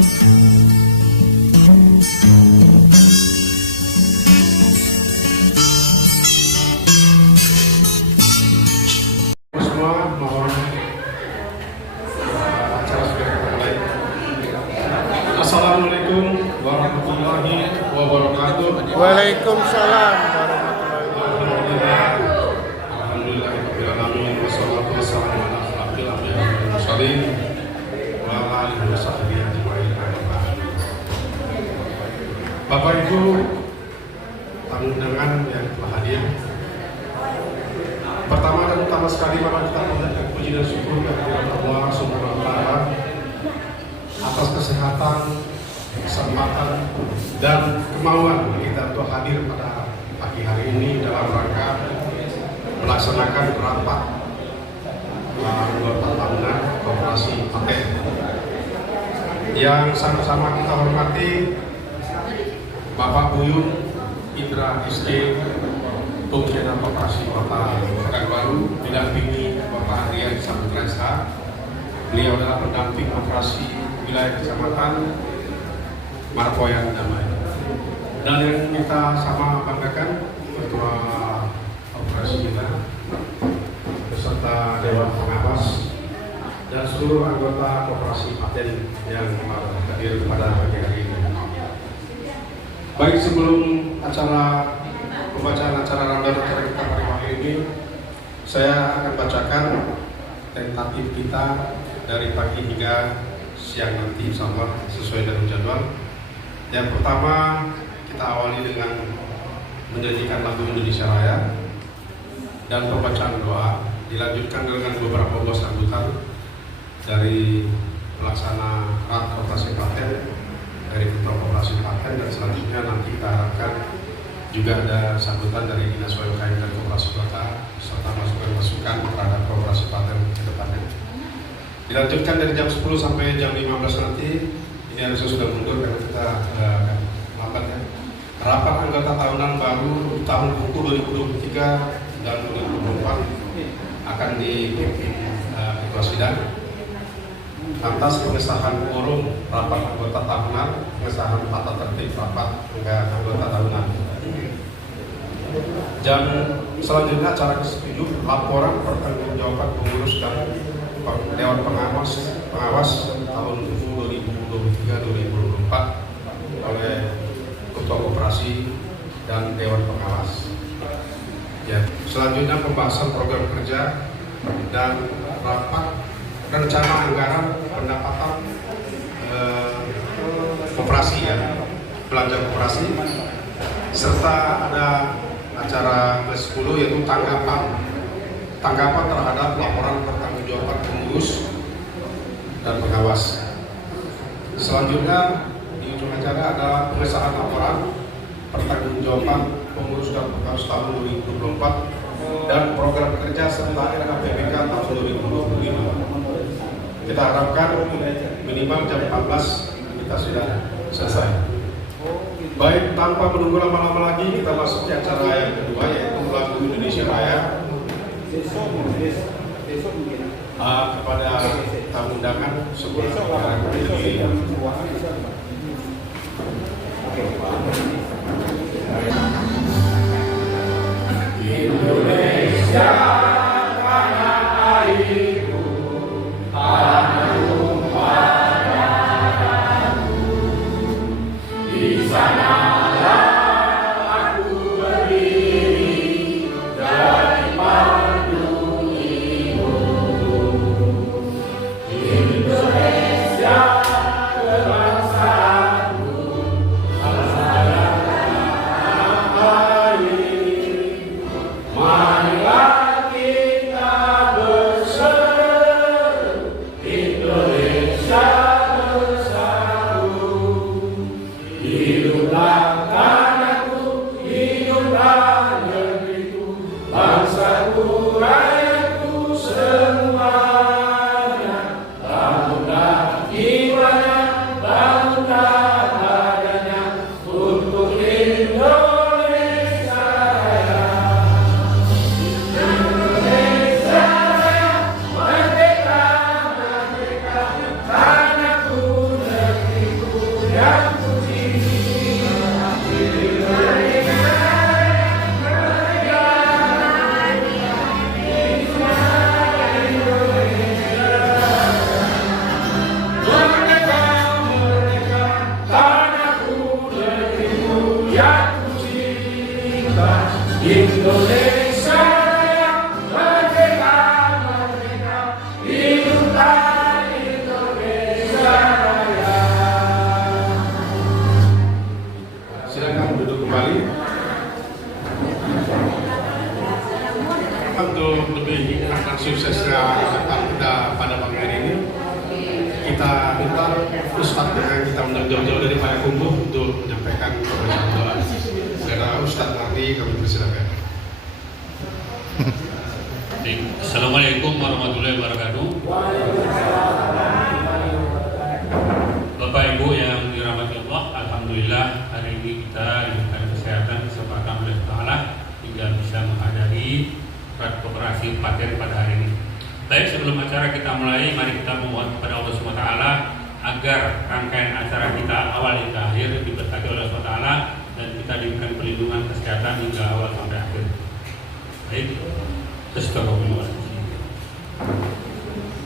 Semua mohon acara segera dimulai. Assalamualaikum warahmatullahi wabarakatuh. Waalaikumsalam warahmatullahi wabarakatuh. Alhamdulillahirabbil alamin wassalatu wassalamu ala asyrofil anbiya'i wal mursalin wa ala alihi wasahbihi ajmain. Bapak Ibu tamu undangan yang telah hadir. Pertama dan utama sekali mari kita panjatkan puji dan syukur kehadirat Allah Subhanahu wa taala atas kesehatan, kesempatan dan kemauan kita untuk hadir pada pagi hari ini dalam rangka melaksanakan rapat anggota tahunan Koperasi Paten yang sama-sama kita hormati Bapak Buyung Indra SC, Pembina Koperasi Kota Pekanbaru, didampingi Bapak Rian Saputra. Beliau adalah pendamping operasi wilayah kecamatan Marpoyan Damai. Dan yang kita sama banggakan, Ketua Operasi kita beserta Dewan Pengawas dan seluruh anggota Koperasi Paten yang hadir pada pagi hari ini. Baik, sebelum pembacaan acara rundown acara kita pada hari ini, saya akan bacakan tentatif kita dari pagi hingga siang nanti, insyaallah sesuai dengan jadwal. Yang pertama, kita awali dengan menyanyikan lagu Indonesia Raya dan pembacaan doa, dilanjutkan dengan beberapa ulas sambutan dari pelaksana Rat Koperasi Paten, dari Ketua Koperasi Paten, dan selanjutnya nanti kita harapkan juga ada sambutan dari Dinas UMKM dan Koperasi Kota serta masukan-masukan terhadap Koperasi Paten ke depannya. Dilanjutkan dari jam 10 sampai jam 15 nanti. Ini harusnya sudah mundur karena kita akan lambat ya. Rapat anggota tahunan baru tahun buku 2023 dan 2024 akan dipimpin Ketua Sidang. Lantas pengesahan quorum rapat anggota tahunan, pengesahan tata tertib rapat anggota tahunan. Jam selanjutnya acara ke-7, laporan pertanggungjawaban pengurus dan Dewan Pengawas tahun 2023-2024 oleh Ketua Koperasi dan Dewan Pengawas. Ya, selanjutnya pembahasan program kerja dan rapat rencana anggaran pendapatan koperasi ya, belanja koperasi, serta ada acara ke-10 yaitu tanggapan terhadap laporan pertanggungjawaban pengurus dan pengawas. Selanjutnya di ujung acara ada pengesahan laporan pertanggungjawaban pengurus dan pengawas tahun 2024 dan program kerja serta RKPBK tahun 2025. Kita harapkan minimal jam 14 kita sudah selesai. Baik, tanpa menunggu lama-lama lagi, kita masuk ke acara yang kedua, yaitu lagu Indonesia Raya. Kepada tamu undangan sebelum Indonesia tanah airku, tanah tumpah darahku, di sanalah aku berdiri dari panggung ibuku. Indonesia, bangsa dari Payakumbuh untuk menyampaikan pembacaan doa. Saudara Ustadz Mardi, kami persilakan. Assalamualaikum warahmatullahi wabarakatuh. Bapak Ibu yang dirahmati Allah, alhamdulillah hari ini kita diberikan kesehatan kesempatan oleh Ta'ala hingga bisa menghadiri operasi paten pada hari ini. Baik, sebelum acara kita mulai, mari kita memohon kepada Allah SWT agar rangkaian acara kita awal hingga akhir diberkati oleh Allah SWT dan kita diberikan perlindungan kesehatan hingga awal sampai akhir. Baik, astagfirullahaladzim.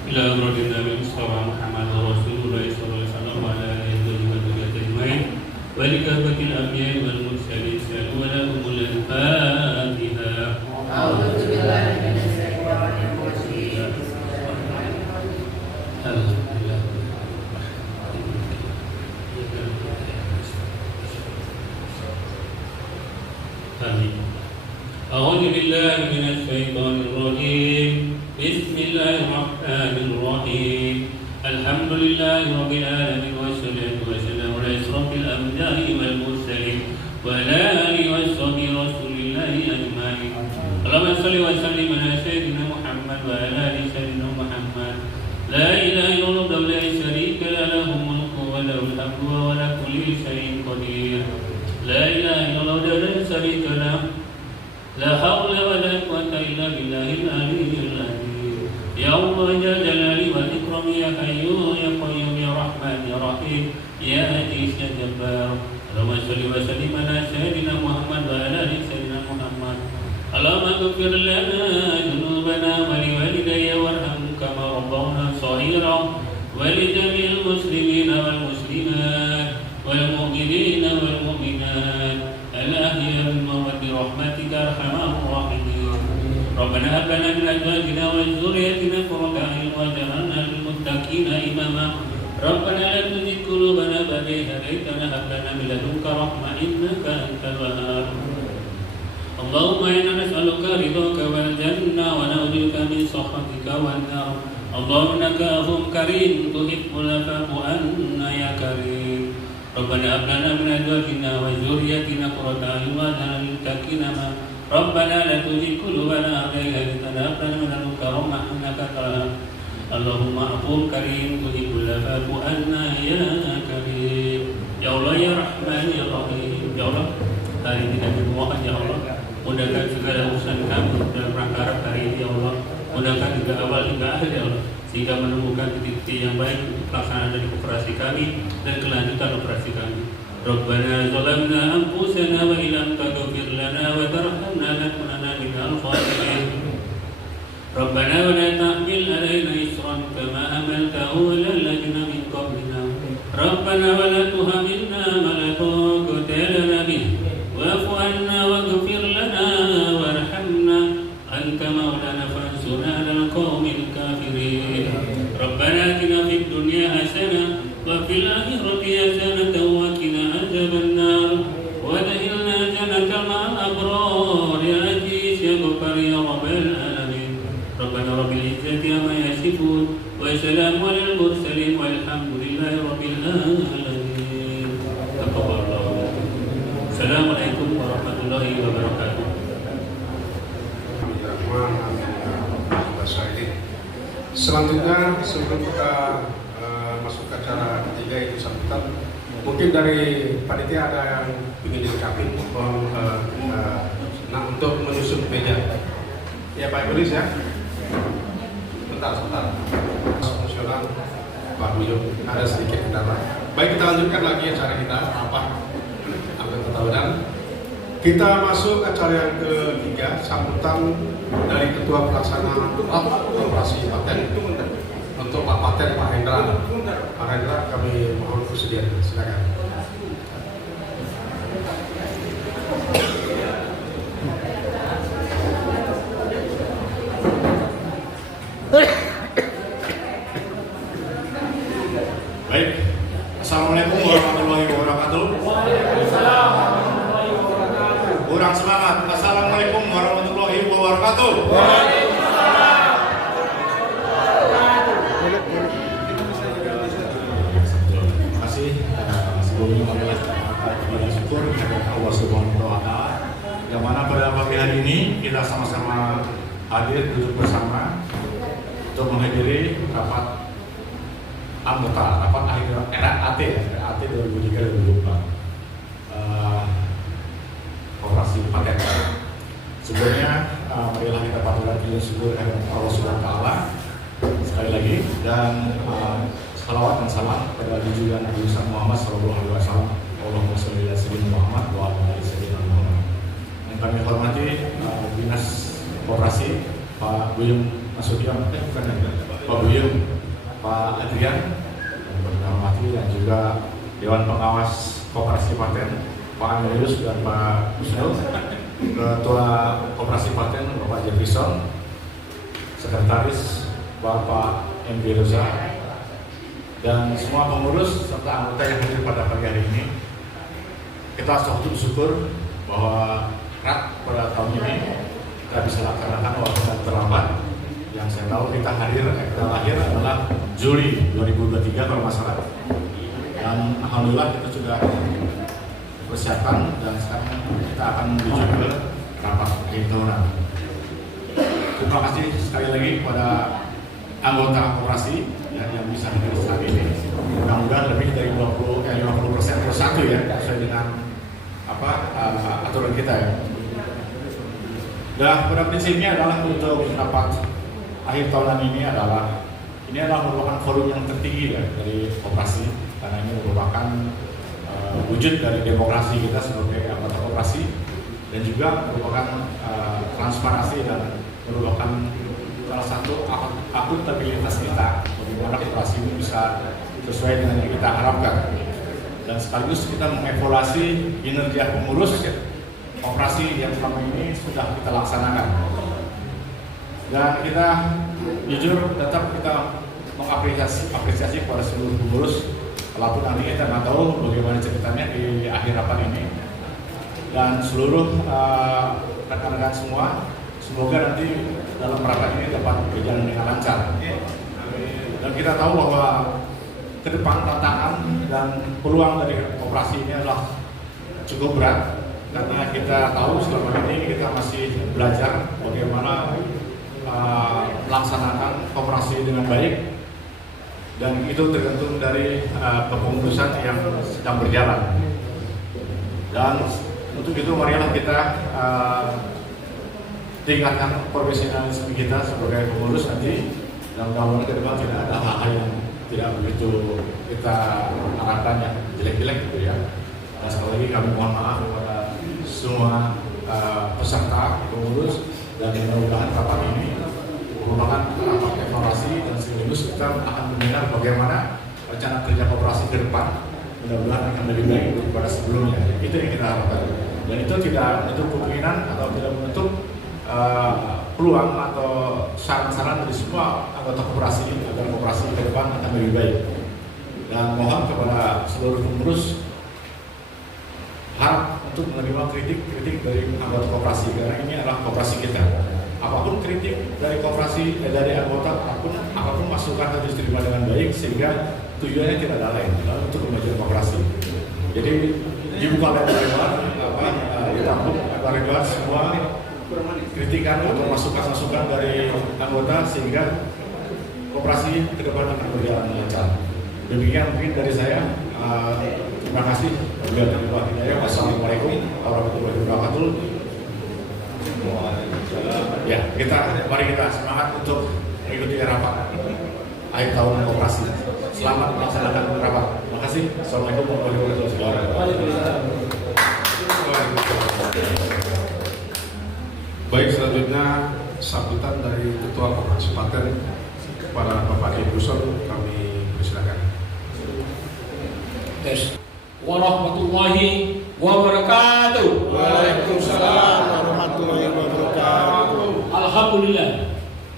Ila radina min mustafa Muhammad Rasulullah sallallahu alaihi wasallam wa ala alihi wa sahbihi ajma'in wa likafatil anbiya'i wal mursalin sallu ala umul fatihah. A'udzu billahi minasy syaithanir rajim. Alhamdulillah. Amin. A'udzu billahi minasy syaithanir rajim. Bismillahirrahmanirrahim. Alhamdulillahi rabbil alamin wassalatu wassalamu ala asyrafil anbiya'i wal mursalin wa ala alihi washabihi rasulillahi ajma'in. Allahumma shalli wa sallim ala sayyidina Muhammad wa ala ali sayyidina Muhammad. La ilaha illallah wa la syarika lahu mulku wa lahul hamdu wa ala kulli syai'in qadir. La ilaha illallah wa la syarika lahu. La haula wa la quwwata illa billahil aliyyil azim. Ya Allah ya jalali wal ikram ya hayyu ya qayyum ya rahman ya rahim ya aziz ya jabbar. Allahumma shalli wa sallim ala sayyidina Muhammad wa ala ali sayyidina Muhammad. Allahumma ighfir lana dhunubana wa li walidayya warhamhum kama rabbawna shaghira wa li jami'il muslimina wal muslimat wal mu'minina wal mu'minat al-ahya'i minhum bi rahmatika arhamar rahimin. Rabbana hab lana min azwajina wa dhurriyyatina qurrata a'yun waj'alna lil muttaqina imama. Rabbana la tuzigh qulubana ba'da idh hadaytana wa hab lana min ladunka rahmah innaka antal wahhab. Allahumma inna nas'aluka ridhaka wal jannah wa na'udzubika min sakhatika wan nar. Allahumma innaka 'afuwwun karim tuhibbul 'afwa anna ya karim. Rabbana hab lana min azwajina wa dhurriyyatina qurrata a'yun waj'alna lil muttaqina imama. Rabbana la tuzigh qulubana ba'da idh hadaytana wa hab lana min ladunka rahmah innaka antal wahhab. Allahumma 'afuwwun karim tuhibbul 'afwa anna ya karim. Ya Allah ya Rahman ya Rahim. Ya Allah, hari ini kami mohon ya Allah, mudahkan segala urusan kami dalam rangka hari ini ya Allah. Mudahkan juga awal hingga akhir ya Allah, sehingga menemukan titik-titik yang baik untuk pelaksanaan dari operasi kami dan kelanjutan operasi kami. Rabbana zalamna anfusana wa illam taghfir lana wa tarhamna lanakunanna minal khasirin. Rabbana wa la tahmil alaina isran kama hamaltahu 'alal ladzina min qablina. Rabbana wa la tuhammilna ma la taqata lana bihi wa'fu 'anna waghfir lana warhamna anta maulana fansurna 'alal qaumil kafirin. Rabbana atina fid dunya hasanah wa fil akhirati hasanatan wa qina adzaban nar wa adkhilna jannata ma'al abrar ya aziz ya ghaffar ya rabbal alamin. Rabbana rabbil izzati amma yasifun wa salamun 'alal mursalin walhamdulillahi rabbil alamin. Taqabbalallahu. Assalamualaikum warahmatullahi wabarakatuh. Selanjutnya sebelum kita masuk ke acara ketiga itu sambutan, mungkin dari panitia ada yang ingin dilengkapi untuk menyusun meja. Ya Pak Ibu ya. Sebentar. Fungsional Pak Buyung ada sedikit kendala. Baik, kita lanjutkan lagi acara kita rapat angka ketahuan. Kita masuk acara yang ketiga, sambutan dari Ketua Pelaksana Operasi Paten untuk Pak Paten Pak Hendra. Pak Hendra, kami mohon bersedia. Silakan. Baik, Assalamualaikum warahmatullahi wabarakatuh. Kurang semangat. Assalamualaikum warahmatullahi wabarakatuh. Terima kasih sebelumnya marilah kita angkat syukur kepada Allah Subhanahu wa Ta'ala. Yang mana pada pagi hari ini kita sama-sama hadir duduk bersama untuk menghadiri rapat anggota rapat akhir AT 2003-2024 Koperasi Paten. Sebelumnya marilah kita patutkan puji syukur kepada Allah Subhanahu wa Ta'ala sekali lagi, dan salawat dan salam kepada junjungan Nabi Muhammad SAW. Allahumma sholli ala sayyidina Muhammad wa ala ali sayyidina Muhammad. Yang kami hormati Dinas Koperasi Pak Buyung Nasution, Pak Buyung, Pak Adrian, yang berhormati, dan juga Dewan Pengawas Koperasi Paten Pak Amelius dan Pak Husnul, Ketua Koperasi Paten Bapak Jefferson, Sekretaris Bapak MD Reza, dan semua pengurus serta anggota yang hadir pada pagi hari ini. Kita sangat bersyukur bahwa RAT pada tahun ini kita bisa laksanakan walaupun terlambat. Yang saya tahu kita lahir adalah Juli 2023 kalau nggak salah. Dan alhamdulillah kita sudah persiapan, dan sekarang kita akan menuju ke rapat akhir tahunan. Terima kasih sekali lagi kepada anggota koperasi yang bisa hadir saat ini. Mudah-mudahan lebih dari 50% bersatu ya, sesuai dengan aturan kita ya. Dan pada prinsipnya adalah untuk rapat akhir tahunan ini adalah merupakan forum yang tertinggi ya dari koperasi, karena ini merupakan wujud dari demokrasi kita sebagai anggota koperasi, dan juga merupakan transparansi dan merupakan salah satu akuntabilitas kita bagaimana koperasi ini bisa sesuai dengan yang kita harapkan, dan sekaligus kita mengevaluasi kinerja pengurus koperasi yang selama ini sudah kita laksanakan. Dan kita jujur tetap kita mengapresiasi kepada seluruh pengurus, walaupun nanti kita nggak tahu bagaimana ceritanya di akhir rapat ini, dan seluruh rekan-rekan semua, semoga nanti dalam rapat ini dapat berjalan dengan lancar. Dan kita tahu bahwa ke depan tantangan dan peluang dari koperasi ini adalah cukup berat, karena kita tahu selama ini kita masih belajar bagaimana melaksanakan koperasi dengan baik, dan itu tergantung dari kepengurusan yang sedang berjalan. Dan untuk itu marilah kita tingkatkan profesionalisme kita sebagai pengurus nanti, dan mudah-mudahan ke depan tidak ada hal-hal yang tidak begitu kita harapkan yang jelek-jelek gitu ya. Dan sekali lagi kami mohon maaf kepada semua peserta pengurus, dan mudah-mudahan rapat ini merupakan rapat evaluasi, dan sekaligus kita akan mendengar bagaimana rencana kerja koperasi ke depan. Mudah-mudahan akan lebih baik daripada sebelumnya. Itu yang kita harapkan, dan itu tidak menutup kemungkinan atau tidak menutup peluang atau saran-saran dari semua anggota koperasi agar koperasi ke depan akan lebih baik. Dan mohon kepada seluruh pengurus harap untuk menerima kritik dari anggota koperasi, karena ini adalah koperasi kita. Apapun kritik dari koperasi, dari anggota, apapun masukan harus diterima dengan baik, sehingga tujuannya tidak ada lain adalah untuk kemajuan koperasi. Jadi dibuka lebar-lebar, ditampung lebar-lebar semua kritikan atau masukan-masukan dari anggota, sehingga koperasi ke depan akan berjalan lancar. Demikian mungkin dari saya. Terima kasih. Wassalamualaikum warahmatullahi wabarakatuh. Ya, mari kita semangat untuk mengikuti rapat akhir tahun koperasi. Selamat melaksanakan rapat. Terima kasih. Assalamualaikum warahmatullahi wabarakatuh. Baik, selanjutnya sambutan dari Ketua Koperasi Paten kepada Bapak Jefferson, kami persilakan. Warahmatullahi wabarakatuh. Waalaikumsalam warahmatullahi wabarakatuh.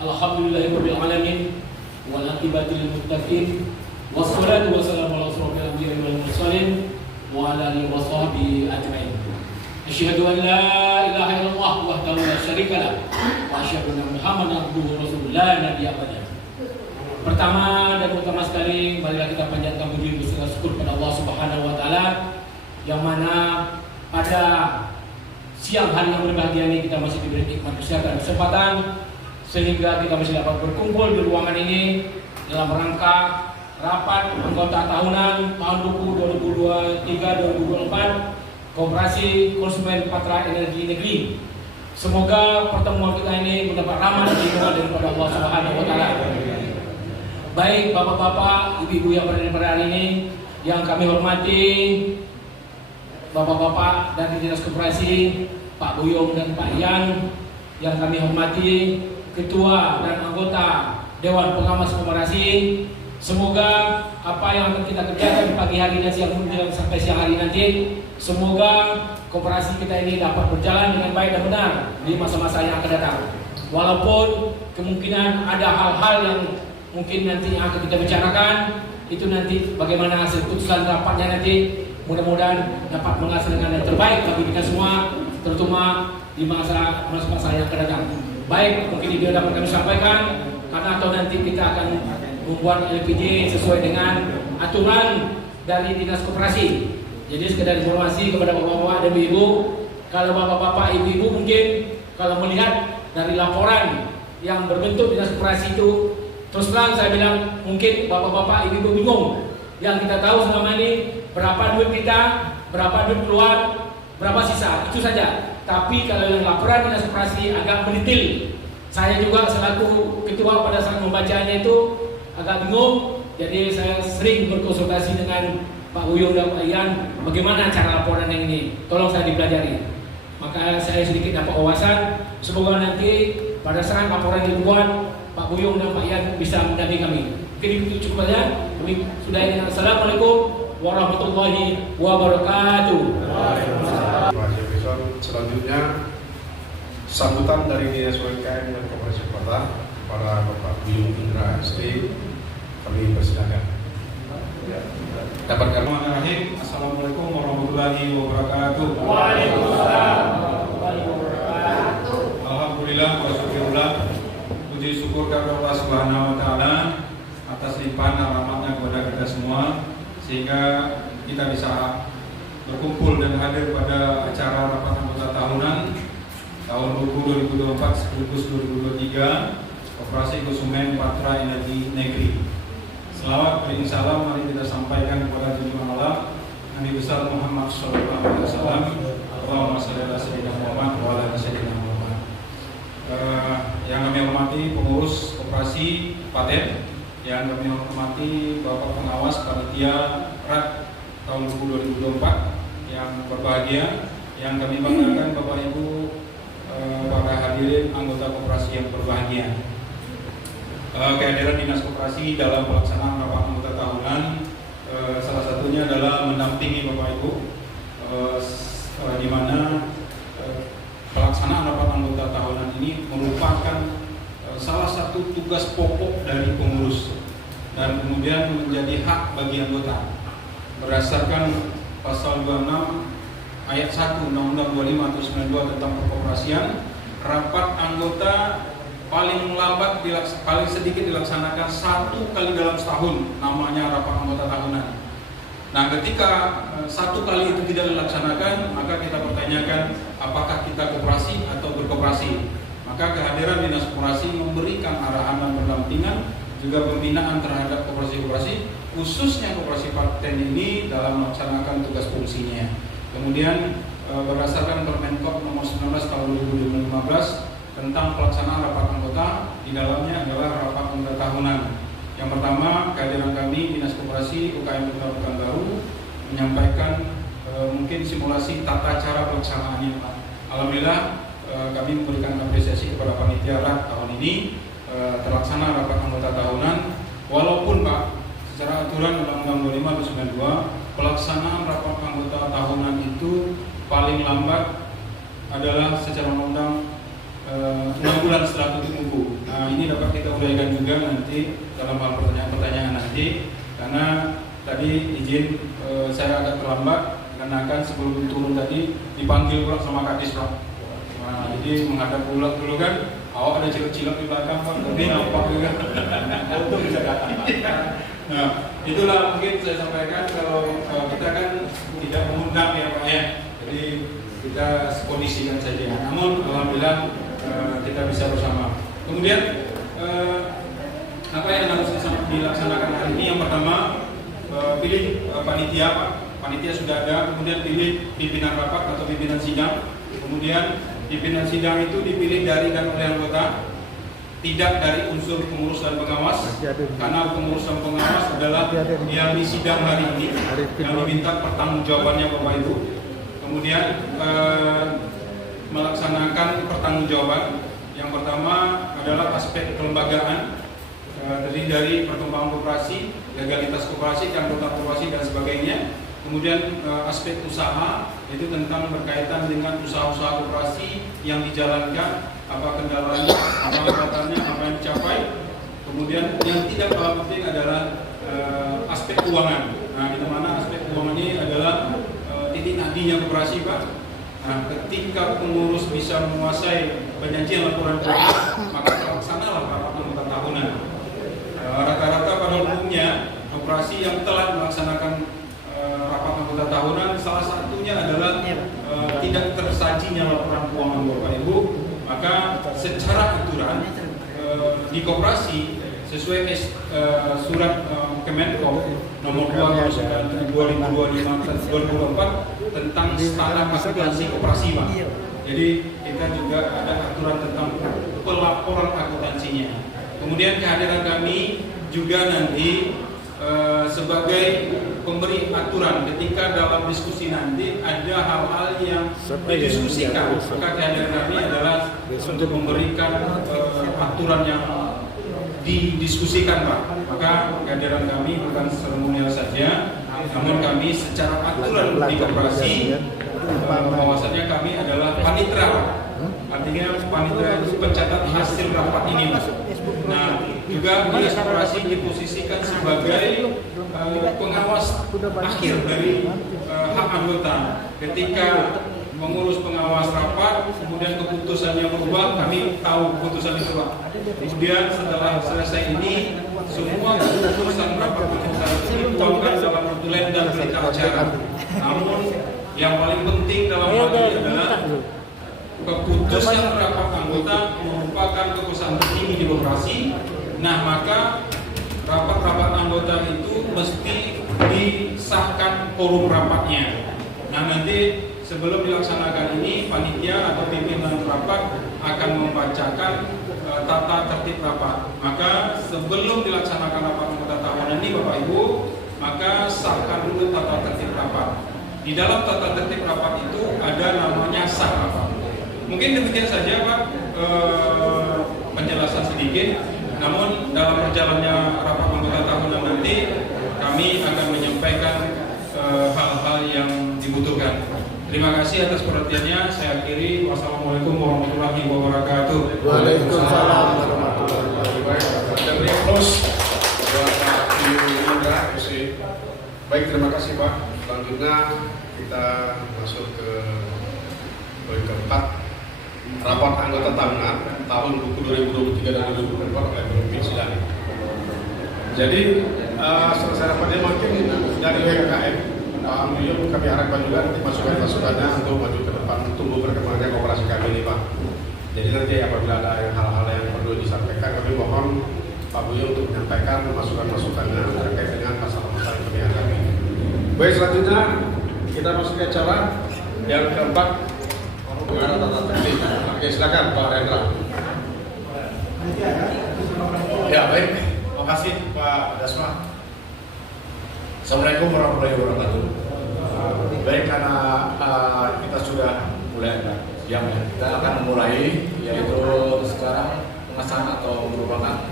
Alhamdulillahirabbil alamin, wal aqibatu lil muttaqin, wassalatu wassalamu ala asyrofil anbiya'i wal mursalin wa ala alihi washabbihi ajmain. Asyhadu an la ilaha illallah wahdahu la syarika lah, wa asyhadu anna Muhammadan abduhu wa rasuluhu la nabiyya ba'dahu. Pertama dan utama sekali, marilah kita panjatkan puji dan syukur kepada Allah Subhanahu wa taala yang mana pada siang hari yang berbahagia ini kita masih diberi nikmat kesehatan dan kesempatan sehingga kita masih dapat berkumpul di ruangan ini dalam rangka rapat anggota tahunan tahun 2023-2024 Koperasi Konsumen Patra Energi Negeri. Semoga pertemuan kita ini mendapat rahmat daripada Allah Subhanahu wa taala. Baik bapak-bapak, ibu-ibu yang berada pada hari ini yang kami hormati, bapak-bapak dari Dinas Koperasi, Pak Buyung dan Pak Ian yang kami hormati, ketua dan anggota Dewan Pengawas Koperasi. Semoga apa yang akan kita kerjakan di pagi hari dan siang sampai siang hari nanti, semoga koperasi kita ini dapat berjalan dengan baik dan benar di masa-masa yang akan datang. Walaupun kemungkinan ada hal-hal yang mungkin nanti akan kita bicarakan, itu nanti bagaimana hasil putusan rapatnya nanti, mudah-mudahan dapat menghasilkan yang terbaik bagi kita semua, terutama di masa-masa yang akan datang. Baik, mungkin ini dapat kami sampaikan, karena atau nanti kita akan membuat LPG sesuai dengan aturan dari Dinas Koperasi. Jadi sekedar informasi kepada bapak-bapak dan ibu, kalau bapak-bapak, ibu-ibu mungkin kalau melihat dari laporan yang berbentuk Dinas Koperasi itu, terus terang saya bilang mungkin bapak-bapak, ibu-ibu bingung. Yang kita tahu selama ini berapa duit kita, berapa duit keluar, berapa sisa, itu saja. Tapi kalau yang laporan Dinas Koperasi agak mendetail. Saya juga selaku ketua pada saat membacanya itu agak bingung. Jadi saya sering berkonsultasi dengan Pak Buyung dan Pak Ian, bagaimana cara laporan yang ini. Tolong saya dipelajari. Maka saya sedikit dapat wawasan. Semoga nanti pada saat laporan dibuat, Pak Buyung dan Pak Ian bisa mendampingi kami. Mungkin itu cukup saja. Kami sudah ini. Assalamualaikum warahmatullahi wabarakatuh. Selanjutnya sambutan dari Dinas UMKM dan Koperasi Kota kepada Bapak Buyung Indra SD, kami persilakan. Dapat kami. Assalamualaikum warahmatullahi wabarakatuh. Waalaikumsalam warahmatullahi wabarakatuh. Alhamdulillah wa syukurillah. Puji syukur kepada Allah Subhanahu wa taala atas limpahan rahmatnya kepada kita semua sehingga kita bisa berkumpul dan hadir pada acara rapat anggota tahunan tahun 2024 sekaligus 2023 Koperasi Konsumen Patra Energi Negeri. Selawat dan salam mari kita sampaikan kepada junjungan Allah Nabi besar Muhammad sallallahu alaihi wasallam. Allahumma shalli ala sayyidina Muhammad wa ala sayyidina Muhammad. Yang kami hormati pengurus koperasi Paten, yang kami hormati Bapak Pengawas Panitia RAT tahun 2024 yang berbahagia, yang kami banggakan Bapak Ibu para hadirin anggota koperasi yang berbahagia. Kehadiran Dinas Koperasi dalam pelaksanaan rapat anggota tahunan salah satunya adalah mendampingi Bapak Ibu di mana pelaksanaan rapat anggota tahunan ini merupakan salah satu tugas pokok dari pengurus dan kemudian menjadi hak bagi anggota berdasarkan pasal 26 ayat 1 Undang-Undang 25 atau 92 tentang perkoperasian. Rapat anggota paling lambat paling sedikit dilaksanakan 1 kali dalam setahun, namanya rapat anggota tahunan. Nah, ketika 1 kali itu tidak dilaksanakan, maka kita pertanyakan apakah kita koperasi atau berkoperasi. Maka kehadiran Dinas Koperasi memberikan arahan dan pendampingan juga pembinaan terhadap koperasi-koperasi, khususnya koperasi Paten ini dalam melaksanakan tugas fungsinya. Kemudian berdasarkan Permenkop nomor 19 tahun 2015 tentang pelaksanaan rapat anggota, di dalamnya adalah rapat anggota tahunan. Yang pertama, kehadiran kami Dinas Koperasi UKM Kota Pekanbaru menyampaikan mungkin simulasi tata cara pelaksanaannya, Pak. Alhamdulillah kami memberikan apresiasi kepada panitia RAT tahun ini terlaksana rapat anggota tahunan, walaupun Pak secara aturan Undang-Undang 25 92 pelaksanaan rapat anggota tahunan itu paling lambat adalah secara undang 6 bulan setelah tutup buku. Nah, ini dapat kita uraikan juga nanti dalam hal pertanyaan-pertanyaan nanti, karena tadi izin saya agak terlambat dikarenakan sebelum turun tadi dipanggil pulang sama Kadis, Pak. Nah, jadi menghadap pulang dulu kan, Awak ada cilok-cilok di belakang Pak, nanti nampak juga. Untuk bisa datang Pak. Nah, itulah mungkin saya sampaikan kalau kita kan tidak mengundang ya Pak ya. Jadi kita kondisikan saja. Namun alhamdulillah kita bisa bersama. Kemudian apa yang harus dilaksanakan hari ini? Yang pertama pilih panitia Pak. Panitia sudah ada. Kemudian pilih pimpinan rapat atau pimpinan sidang. Kemudian pimpinan sidang itu dipilih dari dan oleh anggota, tidak dari unsur pengurus dan pengawas, karena pengurus dan pengawas adalah yang di sidang hari ini yang diminta pertanggungjawabannya Bapak Ibu. Kemudian melaksanakan pertanggungjawaban. Yang pertama adalah aspek kelembagaan, terdiri dari perkembangan koperasi, legalitas koperasi, anggota koperasi dan sebagainya. Kemudian aspek usaha, itu tentang berkaitan dengan usaha-usaha koperasi yang dijalankan, apa kendalanya, apa hambatannya, apa yang dicapai. Kemudian yang tidak kalah penting adalah aspek keuangan. Nah, di mana aspek keuangan ini adalah titik nadinya koperasi Pak. Nah, ketika pengurus bisa menguasai penyajian laporan keuangan, maka terlaksanalah rapat anggota tahunan. Rata-rata pada umumnya koperasi yang telah melaksanakan rapat anggota tahunan, salah satunya adalah tidak tersajinya laporan keuangan Bapak Ibu. Maka secara aturan di koperasi sesuai surat Kemenkom nomor 2 2024 tentang standar akuntansi koperasi Pak. Jadi kita juga ada aturan tentang pelaporan akuntansinya. Kemudian kehadiran kami juga nanti sebagai pemberi aturan ketika dalam diskusi nanti ada hal-hal yang didiskusikan, maka kehadiran kami adalah untuk memberikan aturan yang didiskusikan Pak. Maka kehadiran kami bukan seremonial saja, namun kami secara aturan di koperasi bahwasanya kami adalah panitra. Artinya panitra itu pencatat hasil rapat ini Pak. Nah, juga dinas koperasi diposisikan sebagai pengawas akhir dari hak anggota. Ketika mengurus pengawas rapat, kemudian keputusannya berubah, kami tahu keputusan itu Pak. Kemudian setelah selesai ini, semua keputusan rapat anggota itu dituangkan dalam notulen dan berita acara. Namun yang paling penting dalam hal ini adalah keputusan rapat anggota merupakan keputusan tertinggi di koperasi. Nah, maka rapat-rapat anggota itu mesti disahkan forum rapatnya. Nah, nanti sebelum dilaksanakan ini, panitia atau pimpinan rapat akan membacakan tata tertib rapat. Maka sebelum dilaksanakan rapat anggota tahunan ini Bapak Ibu, maka sahkan dulu tata tertib rapat. Di dalam tata tertib rapat itu ada namanya sah rapat. Mungkin demikian saja Pak penjelasan sedikit. Namun dalam perjalannya rapat anggota tahunan nanti kami akan menyampaikan hal-hal yang dibutuhkan. Terima kasih atas perhatiannya. Saya akhiri. Wassalamualaikum warahmatullahi wabarakatuh. Waalaikumsalam warahmatullahi wabarakatuh. Baik, terima kasih Pak. Selanjutnya kita masuk ke poin keempat, rapat anggota tahunan tahun buku 2023 dan 2024 oleh Pemimpin Sidang. Jadi selesai rapatnya mungkin dari WKKM Pak Amriyo, kami harapkan juga nanti masukan-masukannya untuk maju ke depan, tumbuh berkembangnya koperasi kami ini Pak. Jadi nanti apabila ada hal-hal yang perlu disampaikan, kami mohon Pak Buyo untuk menyampaikan masukan-masukannya terkait dengan masalah-masalah yang kami hadapi. Baik, selanjutnya kita masuk ke acara yang keempat, mengenai tata tertib. Oke, silakan Pak Rendra. Ya, baik. Terima kasih Pak Dasma. Assalamualaikum warahmatullahi wabarakatuh. Baik, karena kita sudah mulai siang ya, kita akan memulai yaitu sekarang pengesahan atau merupakan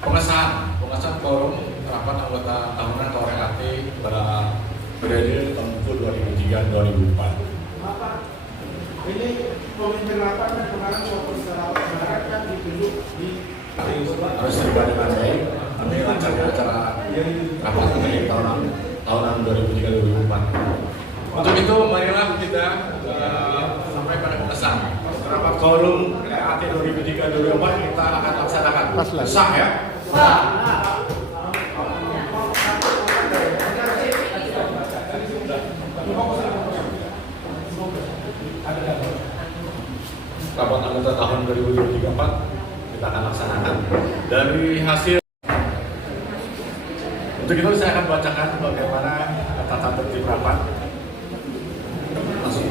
pengesahan forum rapat anggota tahunan atau RAT pada periode tahun 2003-2004. Ini pemimpin rapat dan kemarin fokus rapat kan ditunjuk di harus terlibat dengan baik. Kami lancarkan acara rapat dari tahunan 2003-2004. Untuk itu marilah kita sampai pada pengesahan rapat Forum AT 2003-2004 kita akan laksanakan. Sah ya? Rapat anggota tahun 2024 kita akan laksanakan. Dari hasil untuk itu saya akan bacakan bagaimana tata tertib rapat. Langsung.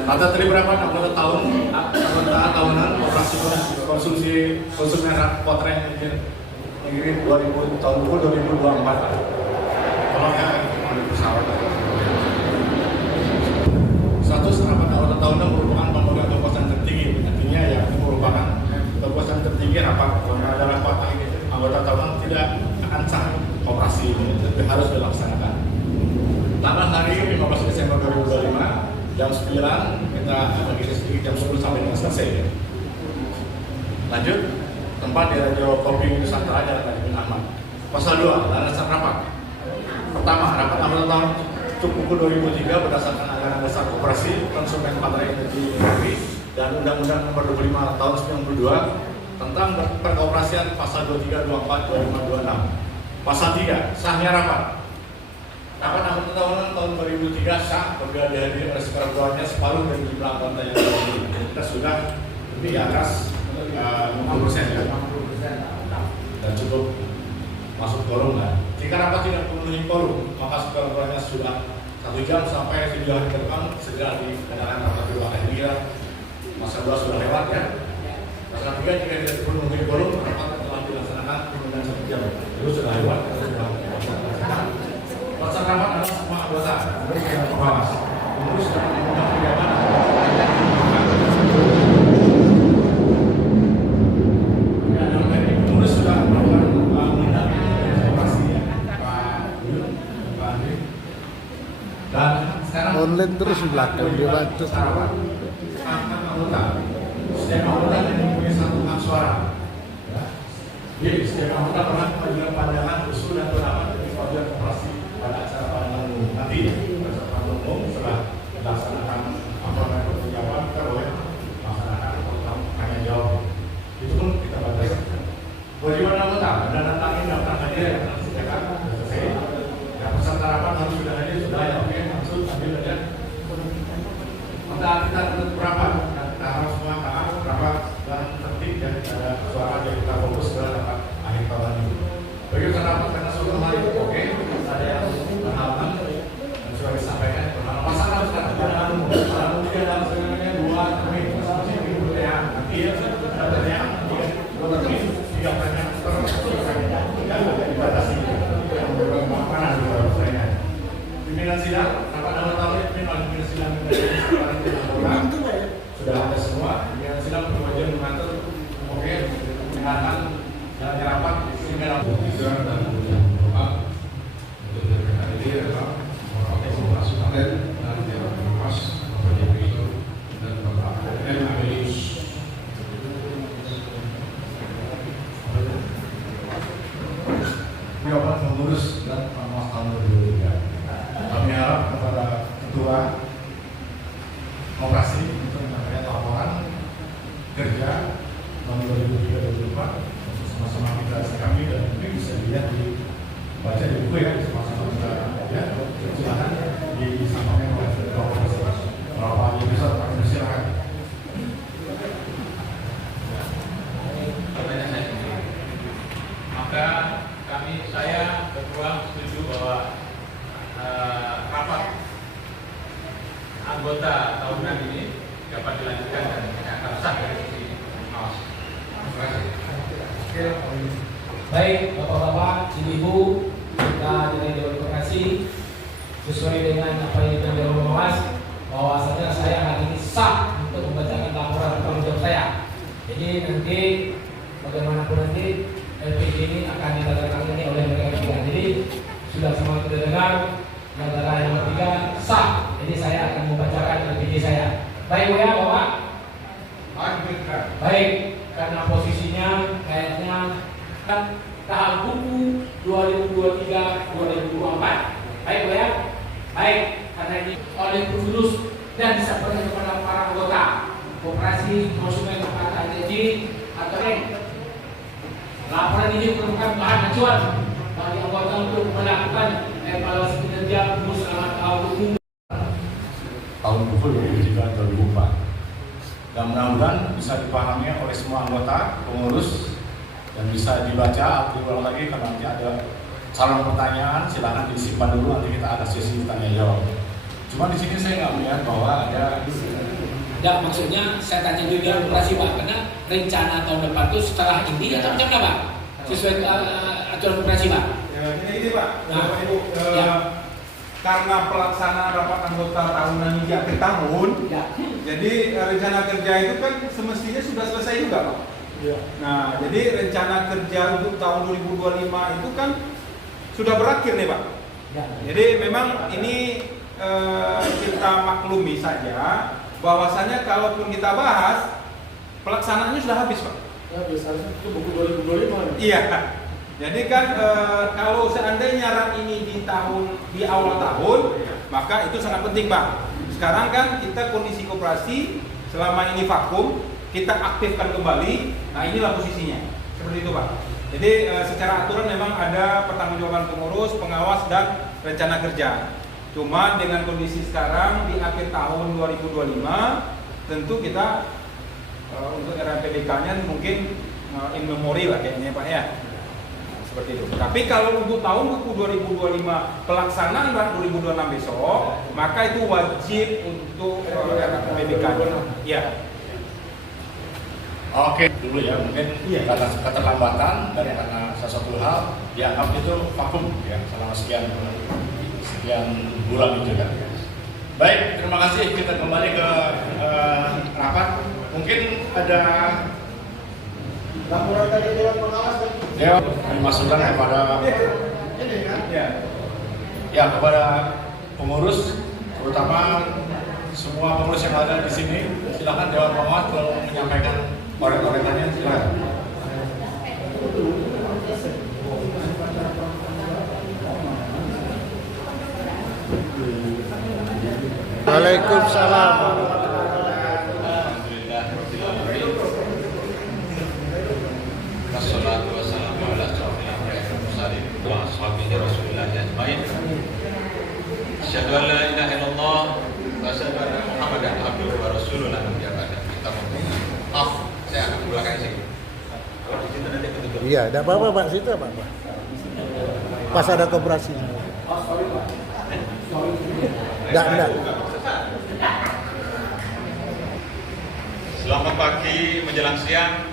Tata tertib rapat anggota tahunan operasi konsumsi konsumen potret ini 2000 tahun 2024. Kalau ya ada pesawat. Status rapat anggota tahunan merupakan pemegang kekuasaan tertinggi. Artinya ya ini merupakan kekuasaan tertinggi rapat. Kalau ada rapat anggota tahunan tidak akan sah operasi ini, tapi harus dilaksanakan. Tanggal hari 15 Desember 2025 jam 9 kita bagi sedikit jam 10 sampai dengan selesai. Lanjut, tempat di Radio Kopi Nusantara Jalan Haji bin Ahmad. Pasal 2, landasan rapat. Pertama, rapat anggota tahun pukul 2003 berdasarkan anggaran dasar koperasi konsumen baterai energi negeri dan Undang-Undang Nomor 25 Tahun 92 tentang perkoperasian pasal 23, 24, 25, 26. Pasal 3, sahnya rapat. Rapat anggota tahunan tahun 2003 sah apabila dihadiri oleh sekeluarganya separuh dari jumlah anggota yang terdiri. Kita sudah lebih di atas 50% ya. Dan cukup masuk quorum kan. Jika rapat tidak memenuhi quorum, maka sekeluarganya sudah 1 jam sampai 7 hari ke depan segera diadakan rapat kedua. Ini masa 2 sudah lewat ya. Pasal 3 jika tidak memenuhi quorum, rapat telah dilaksanakan dengan 1 jam. Itu sudah lewat. Pasal rapat adalah semua anggota yang pengawas. Pengurus dan pemegang pejabat. Pengurus sudah melakukan operasi ya, Pak Yun, Pak Andri. Dan sekarang Online terus di belakang dia bantu. anggota. Setiap anggota yang mempunyai 1 hak suara. Jadi setiap anggota pernah mengajukan pandangan, usul dan pendapat dari kewajiban operasi pada acara pandangan umum. Nanti pada pandangan umum setelah dilaksanakan pertemuan kita boleh melaksanakan tanya jawab. Itu pun kita batasi. Kewajiban anggota menandatangani daftar hadir yang telah disediakan sudah selesai. Yang peserta rapat harus sudah hadir sudah ya oke langsung ambil aja. Maka kita tetap rapat dan kita harus semua taat rapat dan tertib dan ada suara yang kita fokus ke rapat akhir tahun ini. Bagi rapat karena seluruh hal itu oke. Ada yang pengalaman dan sudah disampaikan pengalaman masalah sekarang pandangan umum. Pandangan umum dia dalam sebenarnya 2 termin masing-masing di pertanyaan. Nanti ada pertanyaan 2 termin 3 pertanyaan dan dibatasi yang mana di pertanyaan. Pimpinan sidang rapat anggota tahun pimpinan sidang sudah ada semua. Pimpinan sidang berkewajiban mengatur oke mendengarkan jalannya rapat sehingga rapat dan untuk hari ini adalah Bapak Asisten dan Dewan Pengawas Bapak Jepito dan Bapak M. Amelius. Jawaban pengurus dan pengawas tahun 2003. Kami harap kepada Ketua Operasi untuk menyampaikan laporan kerja tahun 2003-2004 sama-sama kita kami dan ini bisa dilihat baca di buku ya sama-sama kita ya silakan disampaikan oleh Ketua Operasi berapa aja bisa silakan. Maka saya berdua setuju bahwa rapat anggota tahunan ini dapat dilanjutkan dan akan sah dari sisi pengawas. Terima kasih. Baik, Bapak-bapak, Ibu, kita dari Dewan Pengawas sesuai dengan apa yang dilakukan Dewan Pengawas, bahwasanya saya hari ini sah untuk membacakan laporan tanggung jawab saya. Jadi nanti bagaimanapun nanti LPG ini akan ditandatangani oleh mereka juga. Jadi sudah semua kita dengar, negara yang ketiga sah. Jadi saya akan membacakan LPG saya. Baik ya, Bapak. Baik, karena posisinya kayaknya tahap buku 2023-2024. Baik ya. Baik, karena ini oleh pengurus dan disampaikan kepada para anggota Koperasi Konsumen Jakarta Energi atau laporan ini merupakan bahan acuan bagi anggota untuk melakukan evaluasi kinerja pengurus selama tahun 2003-2004. Dan mudah-mudahan bisa dipahami oleh semua anggota, pengurus, dan bisa dibaca ulang lagi karena nanti ada calon pertanyaan, silakan disimpan dulu, nanti kita ada sesi tanya jawab. Cuma di sini saya nggak melihat bahwa ada. Ya, maksudnya saya tanya dulu di operasi Pak, karena rencana tahun depan itu setelah ini atau macam apa? Sesuai aturan operasi Pak. Ya, ini Pak. Nah, Bapak Ibu, ya. karena pelaksanaan rapat anggota tahunan di akhir tahun, Ya. jadi rencana kerja itu kan semestinya sudah selesai juga Pak. Ya. Nah, jadi rencana kerja untuk tahun 2025 itu kan sudah berakhir nih Pak. Ya. Jadi memang ini kita maklumi saja bahwasanya kalaupun kita bahas pelaksanaannya sudah habis Pak. Ya, biasanya itu buku 2025. Iya. Jadi kan kalau seandainya RAN ini di awal tahun, maka itu sangat penting Pak. Sekarang kan kita kondisi koperasi selama ini vakum, kita aktifkan kembali. Nah inilah posisinya, seperti itu Pak. Jadi secara aturan memang ada pertanggungjawaban pengurus, pengawas dan rencana kerja. Cuma dengan kondisi sekarang di akhir tahun 2025, tentu kita untuk RPDK-nya mungkin in memory lah kayaknya Pak ya. Seperti itu. Tapi kalau untuk tahun buku 2025 pelaksanaan RAN 2026 besok, maka itu wajib untuk RPDK-nya. Ya. Oke, dulu ya, mungkin karena keterlambatan dan karena sesuatu hal dianggap itu vakum ya selama sekian bulan itu kan. Baik, terima kasih. Kita kembali ke rapat. Mungkin ada Laporan dari Dewan Pengawas dan Dewan masukan kepada kepada pengurus, terutama semua pengurus yang ada di sini. Silakan Dewan Pengawas kalau menyampaikan orek-orekannya, silakan. Waalaikumsalam. Wassalatu wassalamu ala asyrofil anbiya'i wal mursalin wa ashabihi rasulillahi ajmain. Asyhadu an la ilaha illallah wa asyhadu anna Muhammadan abduhu wa rasuluhu la nabiyya ba'dahu. Maaf, saya akan belakang sini. Kalau di situ nanti ketutup. Iya, tidak apa-apa Pak, situ apa-apa. Pas ada koperasi. Enggak. Selamat pagi menjelang siang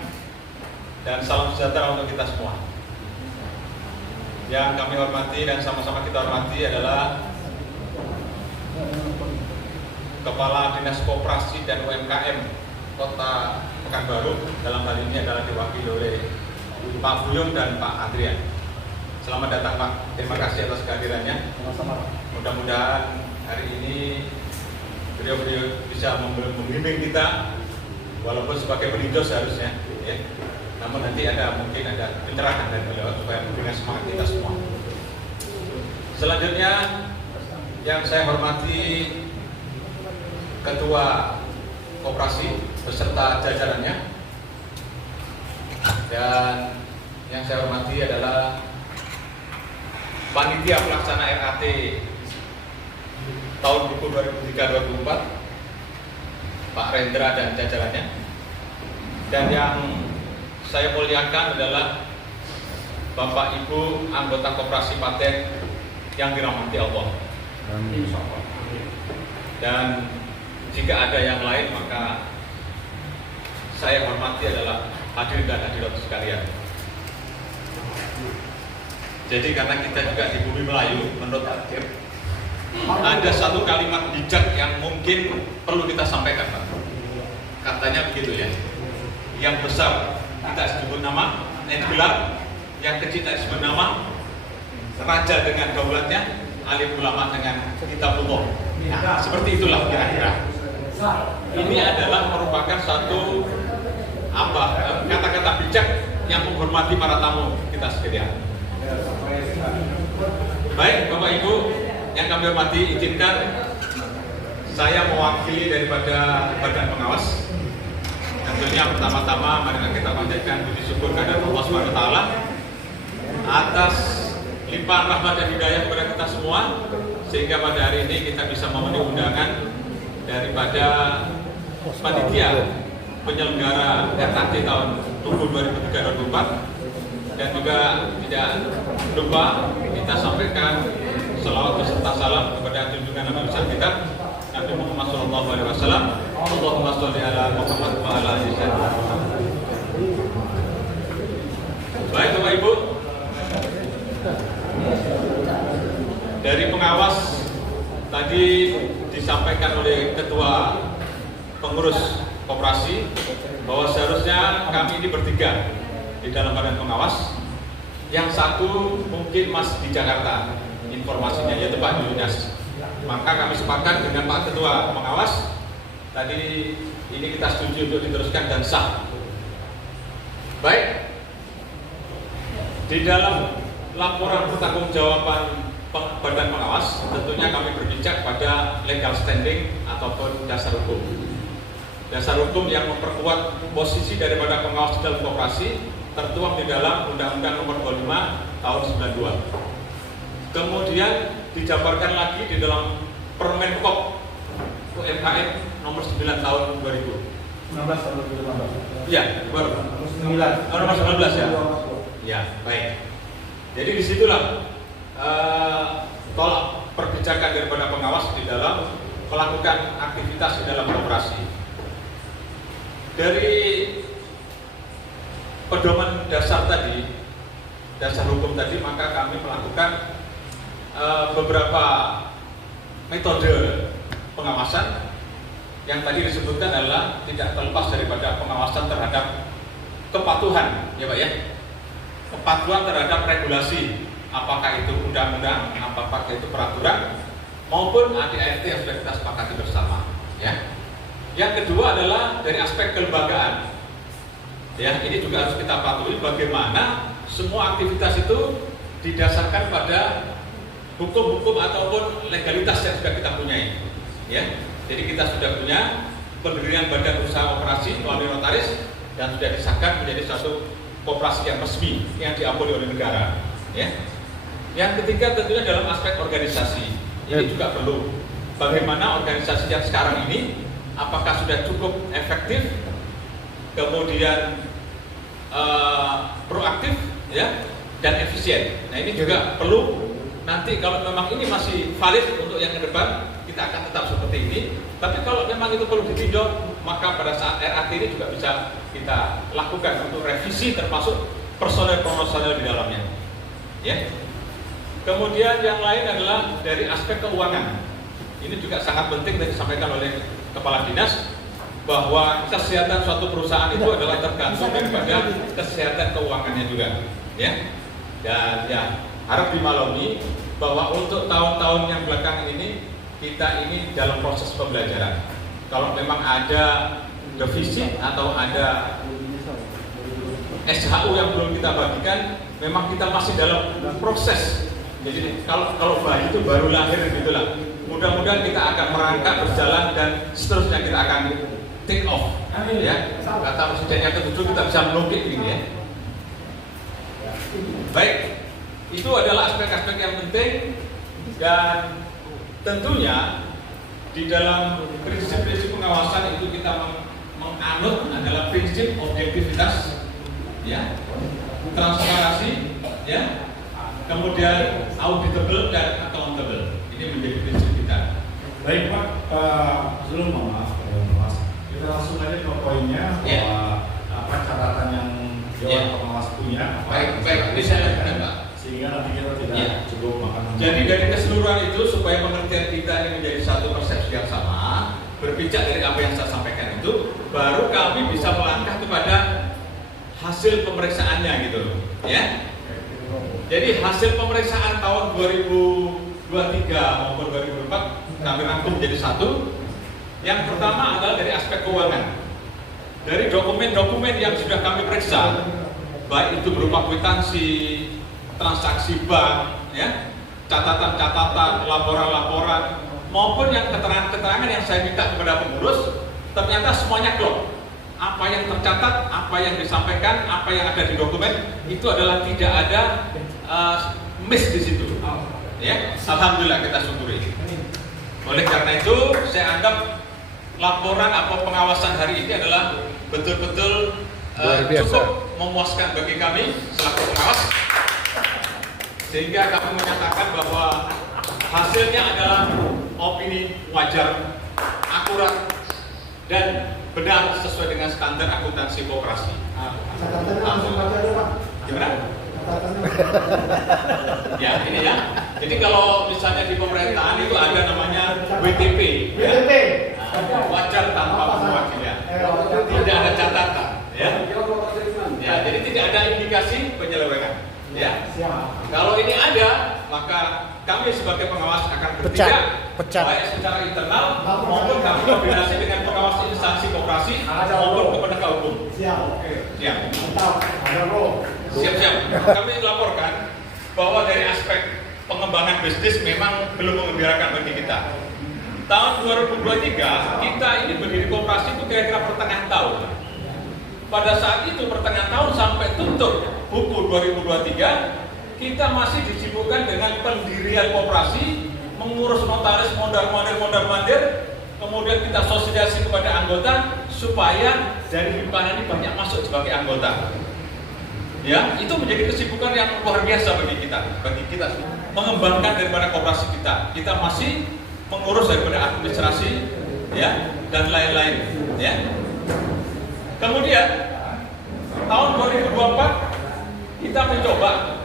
dan salam sejahtera untuk kita semua. Yang kami hormati dan sama-sama kita hormati adalah Kepala Dinas Koperasi dan UMKM Kota Pekanbaru, dalam hal ini adalah diwakili oleh Pak Buyung dan Pak Adrian. Selamat datang Pak, terima kasih atas kehadirannya. Mudah-mudahan hari ini beliau bisa membimbing kita, walaupun sebagai peninjau seharusnya, ya. Namun nanti mungkin ada pencerahan dari beliau supaya memberikan semangat kita semua. Selanjutnya yang saya hormati Ketua Koperasi beserta jajarannya, dan yang saya hormati adalah Panitia Pelaksana RAT tahun buku 2003-2004, Pak Rendra dan jajarannya. Dan yang saya muliakan adalah Bapak Ibu anggota Koperasi Paten yang dirahmati Allah. Dan jika ada yang lain, maka saya hormati adalah hadirin dan hadirat sekalian. Jadi karena kita juga di bumi Melayu, menurut akhir ada satu kalimat bijak yang mungkin perlu kita sampaikan Pak. Katanya begitu ya, yang besar kita sebut nama, yang gelar, yang kecil kita sebut nama, raja dengan daulatnya, alim ulama dengan kitabullah. Nah, seperti itulah kira-kira. Ini adalah merupakan satu kata-kata bijak yang menghormati para tamu kita sekalian. Baik Bapak Ibu yang kami hormati, izinkan saya mewakili daripada Badan Pengawas. Tentunya pertama-tama marilah kita panjatkan puji syukur kepada Allah SWT atas limpahan rahmat dan hidayah kepada kita semua, sehingga pada hari ini kita bisa memenuhi undangan daripada panitia penyelenggara RKT tahun 2023-2024, dan juga tidak lupa kita sampaikan selawat beserta salam kepada junjungan Nabi besar kita Nabi Muhammad SAW. Allahumma sholli ala Muhammad wa ala ali sayyidina Muhammad. Baik Bapak Ibu, dari pengawas tadi disampaikan oleh Ketua Pengurus Koperasi bahwa seharusnya kami ini bertiga di dalam badan pengawas. Yang satu mungkin masih di Jakarta informasinya, yaitu Pak Julius. Maka kami sepakat dengan Pak Ketua Pengawas tadi ini kita setuju untuk diteruskan dan sah. Baik, di dalam laporan pertanggungjawaban Badan Pengawas tentunya kami berpijak pada legal standing ataupun dasar hukum. Dasar hukum yang memperkuat posisi daripada pengawas di dalam koperasi tertuang di dalam Undang-Undang Nomor 25 Tahun 92. Kemudian dijabarkan lagi di dalam Permenkop UMKM Nomor 9 Tahun 2000. 19 atau 18? Iya, baru. 9. Nomor 19 ya. Ya, baik. Jadi disitulah tolak perbijakan daripada pengawas di dalam melakukan aktivitas di dalam koperasi. Dari pedoman dasar tadi, dasar hukum tadi, maka kami melakukan beberapa metode pengawasan yang tadi disebutkan adalah tidak terlepas daripada pengawasan terhadap kepatuhan, ya Pak ya, kepatuhan terhadap regulasi, apakah itu undang-undang, apakah itu peraturan, maupun ADART yang sudah kita sepakati bersama, ya. Yang kedua adalah dari aspek kelembagaan. Ya, ini juga harus kita patuhi bagaimana semua aktivitas itu didasarkan pada hukum-hukum ataupun legalitas yang sudah kita punyai. Ya, jadi kita sudah punya pendirian badan usaha operasi melalui notaris dan sudah disahkan menjadi suatu koperasi yang resmi yang diampuni oleh negara. Ya. Yang ketiga tentunya dalam aspek organisasi. Ini juga perlu bagaimana organisasi yang sekarang ini apakah sudah cukup efektif, kemudian proaktif, ya, dan efisien. Nah ini juga perlu nanti kalau memang ini masih valid untuk yang ke depan kita akan tetap seperti ini. Tapi kalau memang itu perlu ditinjau, maka pada saat RAT ini juga bisa kita lakukan untuk revisi termasuk personel-personel di dalamnya. Ya. Kemudian yang lain adalah dari aspek keuangan. Ini juga sangat penting yang disampaikan oleh Kepala Dinas bahwa kesehatan suatu perusahaan itu adalah tergantung daripada kesehatan keuangannya juga, ya. Dan ya harap dimaklumi bahwa untuk tahun-tahun yang belakangan ini kita ini dalam proses pembelajaran. Kalau memang ada defisit atau ada SHU yang belum kita bagikan, memang kita masih dalam proses. Jadi kalau bayi itu baru lahir gitulah. Mudah-mudahan kita akan merangkak, berjalan, dan seterusnya kita akan take off. Ya, kata presiden yang ke-7 kita bisa melungkit ini ya. Baik, itu adalah aspek-aspek yang penting, dan tentunya di dalam prinsip-prinsip pengawasan itu kita menganut adalah prinsip objektivitas, ya, transparansi, ya, kemudian auditable dan accountable. Ini menjadi prinsip kita. Baik Pak, sebelum maaf, kita langsung aja ke poinnya bahwa apa catatan yang Dewan Pengawas punya. Baik, ini saya lihat Pak. Sehingga nanti kita tidak cukup makan. Jadi dari keseluruhan itu supaya pengertian kita ini menjadi satu persepsi yang sama, berpijak dari apa yang saya sampaikan itu, baru kami bisa melangkah kepada hasil pemeriksaannya gitu, ya. Jadi hasil pemeriksaan tahun 2023 maupun 2024 kami rangkum menjadi satu. Yang pertama adalah dari aspek keuangan. Dari dokumen-dokumen yang sudah kami periksa, baik itu berupa kwitansi, transaksi bank, ya, catatan-catatan, laporan-laporan, maupun yang keterangan-keterangan yang saya minta kepada pengurus, ternyata semuanya klop. Apa yang tercatat, apa yang disampaikan, apa yang ada di dokumen itu adalah tidak ada miss di situ. Ya, alhamdulillah kita syukuri. Oleh karena itu, saya anggap laporan atau pengawasan hari ini adalah betul-betul cukup memuaskan bagi kami selaku pengawas, sehingga kami menyatakan bahwa hasilnya adalah opini wajar, akurat, dan benar sesuai dengan standar akuntansi koperasi. Gimana? Ya, ini ya. Jadi kalau misalnya di pemerintahan itu ada namanya WTP, ya. Wajar tanpa perwakilan. Tidak ada catatan, ya. Ya, jadi tidak ada indikasi penyelewengan. Ya. Kalau ini ada, maka kami sebagai pengawas akan bertindak baik secara internal maupun kami koordinasi dengan pengawas instansi koperasi maupun ke penegak hukum. Siap. Siap. Kami laporkan bahwa dari aspek pengembangan bisnis memang belum mengembirakan bagi kita. Tahun 2023 kita ini berdiri koperasi itu kira-kira pertengahan tahun. Pada saat itu pertengahan tahun sampai tutup buku 2023 kita masih disibukkan dengan pendirian koperasi, mengurus notaris, mondar-mandir, kemudian kita sosialisasi kepada anggota supaya dari himpunan ini banyak masuk sebagai anggota. Ya, itu menjadi kesibukan yang luar biasa bagi kita mengembangkan daripada koperasi kita. Kita masih mengurus daripada administrasi, ya, dan lain-lain, ya. Kemudian tahun 2024 kita mencoba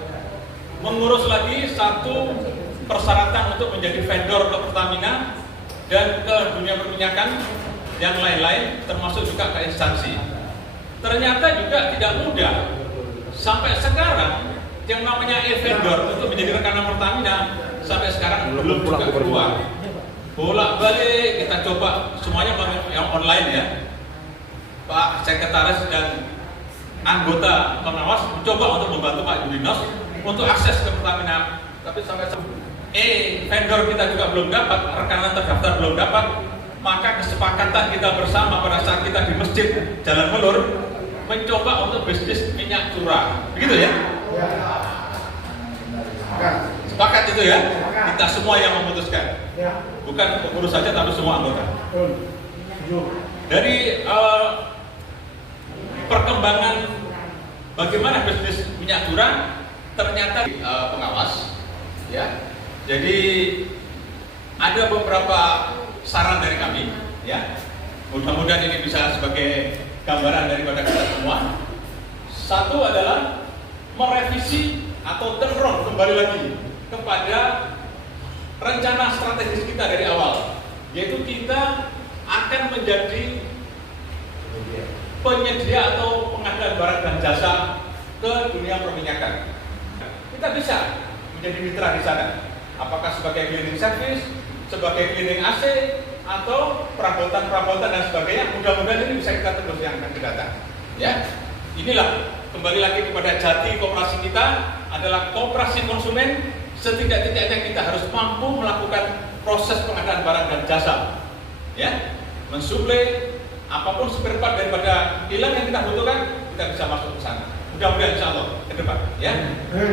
mengurus lagi satu persyaratan untuk menjadi vendor ke Pertamina dan ke dunia perminyakan yang lain-lain, termasuk juga ke instansi. Ternyata juga tidak mudah. Sampai sekarang yang namanya e-vendor untuk menjadi rekanan Pertamina sampai sekarang belum juga keluar. Bolak-balik kita coba semuanya yang online, ya. Pak Sekretaris dan anggota pengawas mencoba untuk membantu Pak Julinos untuk akses ke Pertamina, tapi sampai vendor kita juga belum dapat, rekanan terdaftar belum dapat. Maka kesepakatan kita bersama pada saat kita di Masjid Jalan Melur mencoba untuk bisnis minyak curah, begitu ya? Sepakat itu ya? Kita semua yang memutuskan, bukan pengurus saja tapi semua anggota. Dari perkembangan bagaimana bisnis minyak curah ternyata pengawas, ya. Jadi ada beberapa saran dari kami, ya. Mudah-mudahan ini bisa sebagai gambaran daripada kita semua. Satu adalah merevisi atau turn round kembali lagi kepada rencana strategis kita dari awal, yaitu kita akan menjadi penyedia atau pengadaan barang dan jasa ke dunia perminyakan. Kita bisa menjadi mitra di sana. Apakah sebagai cleaning service, sebagai cleaning AC, atau perabotan-perabotan dan sebagainya. Mudah-mudahan ini bisa kita tembus yang akan datang. Ya, inilah kembali lagi kepada jati koperasi kita adalah koperasi konsumen. Setidak-tidaknya kita harus mampu melakukan proses pengadaan barang dan jasa. Ya, mensuplai apapun spare part daripada kilang yang kita butuhkan, kita bisa masuk ke sana. Mudah-mudahan insya Allah ke depan. Ya,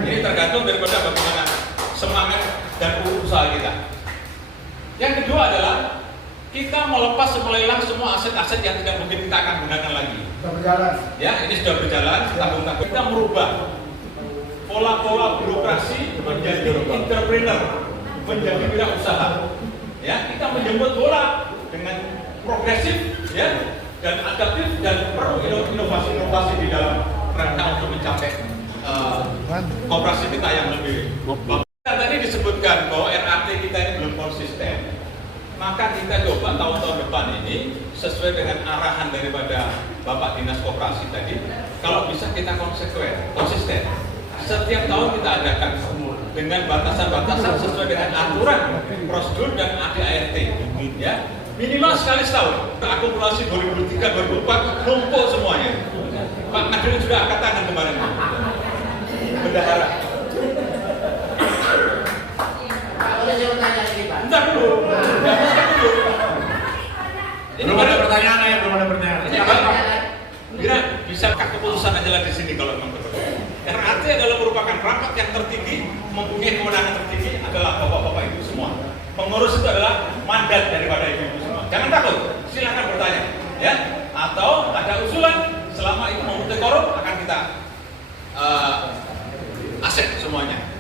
ini tergantung daripada bagaimana semangat dan usaha kita. Yang kedua adalah kita melepas melelang semua aset-aset yang tidak mungkin kita akan gunakan lagi. Sudah berjalan. Ya, ini sudah berjalan. Kita merubah pola-pola birokrasi menjadi entrepreneur, menjadi wirausaha. Ya, kita menjemput bola dengan progresif, ya, dan adaptif dan perlu inovasi-inovasi di dalam rangka untuk mencapai koperasi kita yang lebih bagus. Tadi disebutkan bahwa RAT kita ini belum konsisten. Maka kita coba tahun-tahun depan ini sesuai dengan arahan daripada Bapak Dinas Koperasi tadi, kalau bisa kita konsisten. Setiap tahun kita adakan dengan batasan-batasan sesuai dengan aturan, prosedur dan ADART. Ya, minimal sekali setahun. Akumulasi 2003-2004 numpuk semuanya. Pak Nadine sudah angkat tangan kemarin. Bendahara. Boleh saya tanya lagi, Pak? Bentar dulu. Bisakah keputusan adalah di sini kalau memang betul? RAT adalah merupakan rapat yang tertinggi, mempunyai kewenangan tertinggi adalah bapak-bapak ibu semua. Pengurus itu adalah mandat daripada ibu-ibu semua. Jangan takut, silakan bertanya, ya. Atau ada usulan selama itu memenuhi korum akan kita accept semuanya.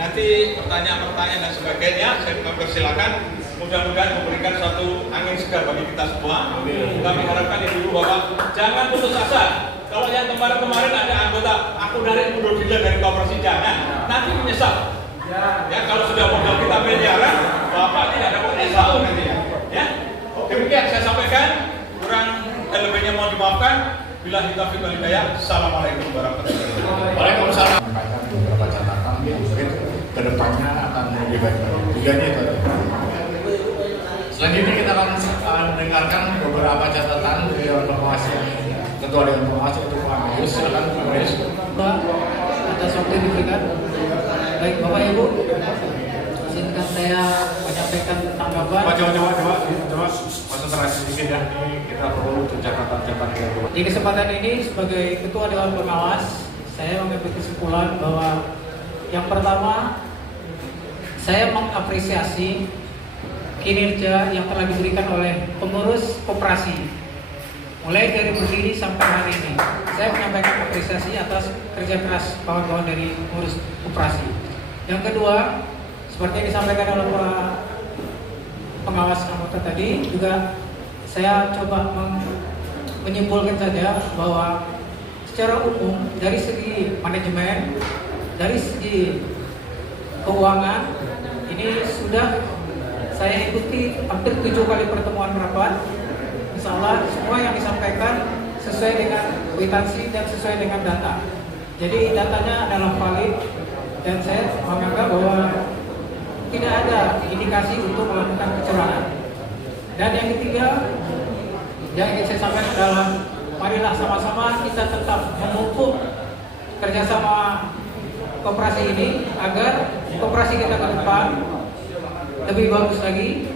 Nanti pertanyaan-pertanyaan dan sebagainya saya mempersilakan. Mudah-mudahan memberikan suatu angin segar bagi kita semua. Kami harapkan ibu bapak jangan putus asa. Kalau yang kemarin-kemarin ada anggota aku narik mundur diri dari koperasi, jangan. Nanti menyesal. Ya kalau sudah modal kita miliaran, bapak tidak dapat menyesal nanti ya. Demikian saya sampaikan. Kurang dan lebihnya mohon dimaafkan. Billahi taufiq wal hidayah. Assalamualaikum warahmatullahi wabarakatuh. Waalaikumsalam. Menyampaikan beberapa catatan yang mungkin kedepannya akan lebih baik. Tujuannya itu. Selanjutnya kita akan mendengarkan beberapa catatan dari Dewan Pengawas Ketua Dewan Pengawas itu Pak Marius. Silakan Pak Marius. Pak, atas waktu yang diberikan. Baik Bapak Ibu, izinkan saya menyampaikan tanggapan. Coba konsentrasi sedikit ya. Ini kita perlu catatan-catatan yang Di kesempatan ini sebagai Ketua Dewan Pengawas, saya mengambil kesimpulan bahwa yang pertama, saya mengapresiasi kinerja yang telah diberikan oleh pengurus koperasi mulai dari berdiri sampai hari ini. Saya menyampaikan apresiasi atas kerja keras kawan-kawan dari pengurus koperasi. Yang kedua, seperti yang disampaikan oleh Pak pengawas anggota tadi, juga saya coba menyimpulkan saja bahwa secara umum dari segi manajemen, dari segi keuangan, ini sudah saya ikuti hampir 7 kali pertemuan rapat. Insya Allah semua yang disampaikan sesuai dengan kwitansi dan sesuai dengan data. Jadi datanya adalah valid dan saya menganggap bahwa tidak ada indikasi untuk melakukan kecurangan. Dan yang ketiga, yang ingin saya sampaikan adalah marilah sama-sama kita tetap memupuk kerjasama koperasi ini agar koperasi kita ke depan lebih bagus lagi,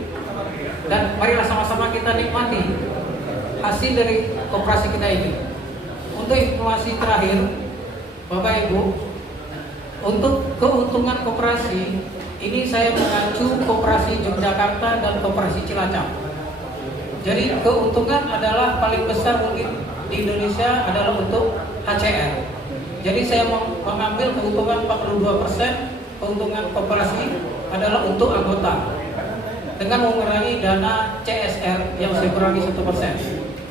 dan marilah sama-sama kita nikmati hasil dari koperasi kita ini. Untuk informasi terakhir, Bapak Ibu, untuk keuntungan koperasi ini saya mengacu koperasi Yogyakarta dan koperasi Cilacap. Jadi keuntungan adalah paling besar mungkin di Indonesia adalah untuk HCR. Jadi saya mengambil keuntungan 42%, keuntungan koperasi adalah untuk anggota dengan mengurangi dana CSR yang saya kurangi 1%.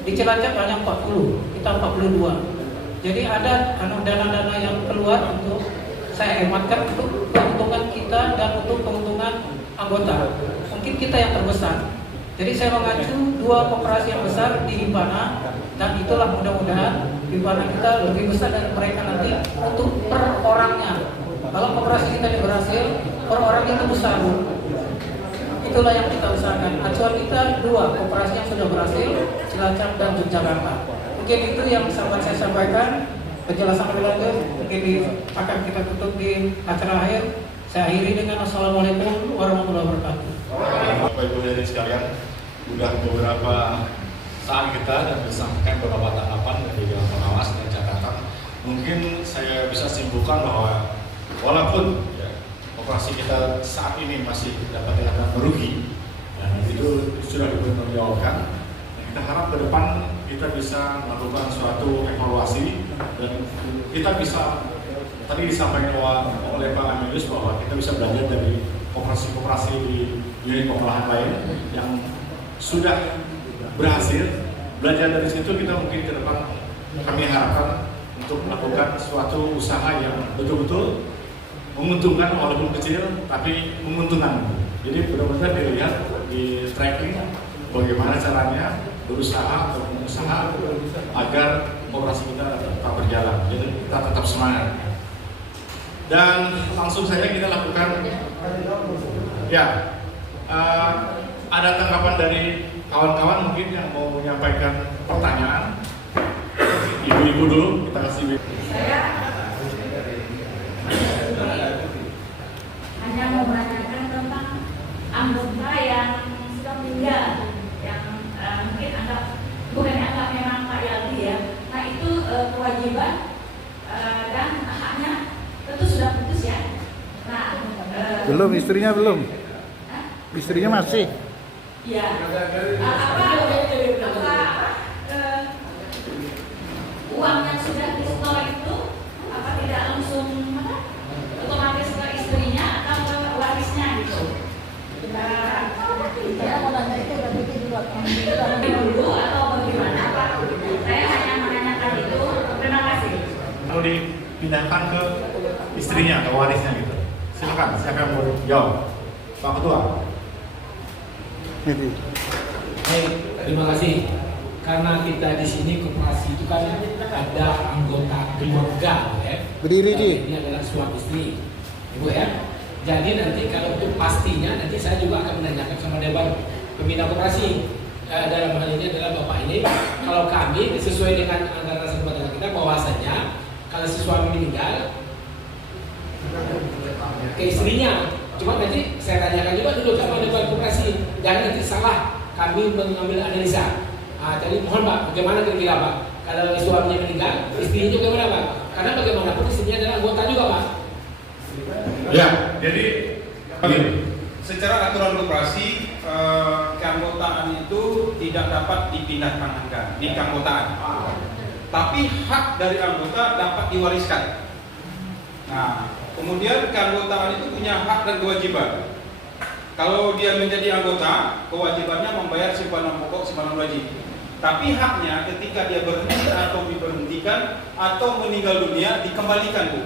Di Cilacap hanya 40, kita 42. Jadi ada dana-dana yang keluar untuk saya hematkan untuk keuntungan kita dan untuk keuntungan anggota. Mungkin kita yang terbesar. Jadi saya mengacu 2 koperasi yang besar di Himpana, dan itulah mudah-mudahan Himpana kita lebih besar dari mereka nanti untuk per orangnya. Kalau koperasi kita berhasil, per orangnya itu besar. Itulah yang kita usahakan. Acuan kita 2 koperasi yang sudah berhasil, Cilacap dan Yogyakarta. Mungkin itu yang sampai saya sampaikan. Penjelasan lebih lanjut mungkin akan kita tutup di acara akhir. Saya akhiri dengan Assalamualaikum warahmatullahi wabarakatuh. Bapak Ibu hadirin sekalian, sudah beberapa saat kita dan disampaikan beberapa tahapan dari Dewan Pengawas dan catatan. Mungkin saya bisa simpulkan bahwa walaupun operasi kita saat ini masih dapat dikatakan merugi, dan itu sudah dipertanggungjawabkan. Kita harap ke depan kita bisa melakukan suatu evaluasi dan kita bisa, tadi disampaikan oleh Pak Amelius bahwa kita bisa belajar dari koperasi-koperasi di unit pengolahan lain yang sudah berhasil. Belajar dari situ kita mungkin ke depan kami harapkan untuk melakukan suatu usaha yang betul-betul menguntungkan, walaupun kecil tapi menguntungkan. Jadi benar-benar dilihat di tracking bagaimana caranya berusaha atau mengusaha agar operasi kita tetap berjalan. Jadi kita tetap semangat. Dan langsung saja kita lakukan. Ya, ada tanggapan dari kawan-kawan mungkin yang mau menyampaikan pertanyaan. Ibu-ibu dulu kita kasih. Saya hanya mau menanyakan tentang anggota yang sudah meninggal, yang mungkin bukan anggap memang Pak Yaldi ya. Nah itu Belum, istrinya belum. Istrinya masih. Ya. Uang yang sudah di-store itu apa tidak langsung otomatis ke istrinya atau ke warisnya gitu? Dulu atau bagaimana Pak? Saya hanya menanyakan itu. Terima kasih. Kalau dipindahkan ke istrinya atau warisnya gitu. Silakan, siapa yang mau jawab? Pak Ketua. Baik, terima kasih. Karena kita di sini koperasi itu kan ada anggota keluarga, ya. Berdiri, Ji. Ini adalah suami istri, Ibu ya. Jadi nanti kalau untuk pastinya nanti saya juga akan menanyakan sama Dewan Pembina Koperasi. Dalam hal ini adalah Bapak ini. Kalau kami sesuai dengan anggaran satu batang kita bahwasanya kalau si suami meninggal ke istrinya. Cuma nanti saya tanyakan juga dulu sama Dewan Koperasi. Jangan nanti salah kami mengambil analisa. Jadi mohon Pak, bagaimana kira-kira Pak? Kalau suaminya meninggal, istrinya juga bagaimana Pak? Karena bagaimanapun istrinya adalah anggota juga Pak. Ya, jadi Secara aturan koperasi, keanggotaan itu tidak dapat dipindah-pindahan di keanggotaan. Tapi hak dari anggota dapat diwariskan. Nah, kemudian keanggotaan itu punya hak dan kewajiban. Kalau dia menjadi anggota, kewajibannya membayar simpanan pokok, simpanan wajib. Tapi haknya ketika dia berhenti atau diberhentikan atau meninggal dunia dikembalikan Bu.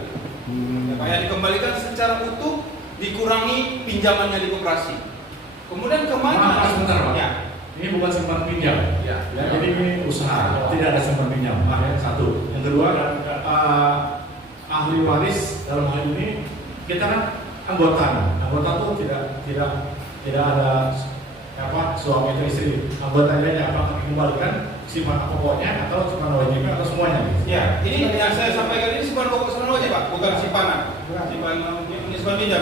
Ya, dikembalikan secara utuh, dikurangi pinjamannya di koperasi. Kemudian kemana? Sebentar Pak. Ya. Ini bukan simpan pinjam. Ya. Jadi ini usaha, tidak ada simpan pinjam. Satu. Yang kedua, ahli waris dalam hal ini kita kan anggota. Anggota itu tidak ada suami atau istri. Anggotanya apakah dikembalikan simpanan pokoknya atau simpanan wajibnya atau semuanya? Ya, ini yang saya sampaikan ini simpanan pokok simpanan wajib Pak, bukan simpanan. Simpanan pinjam.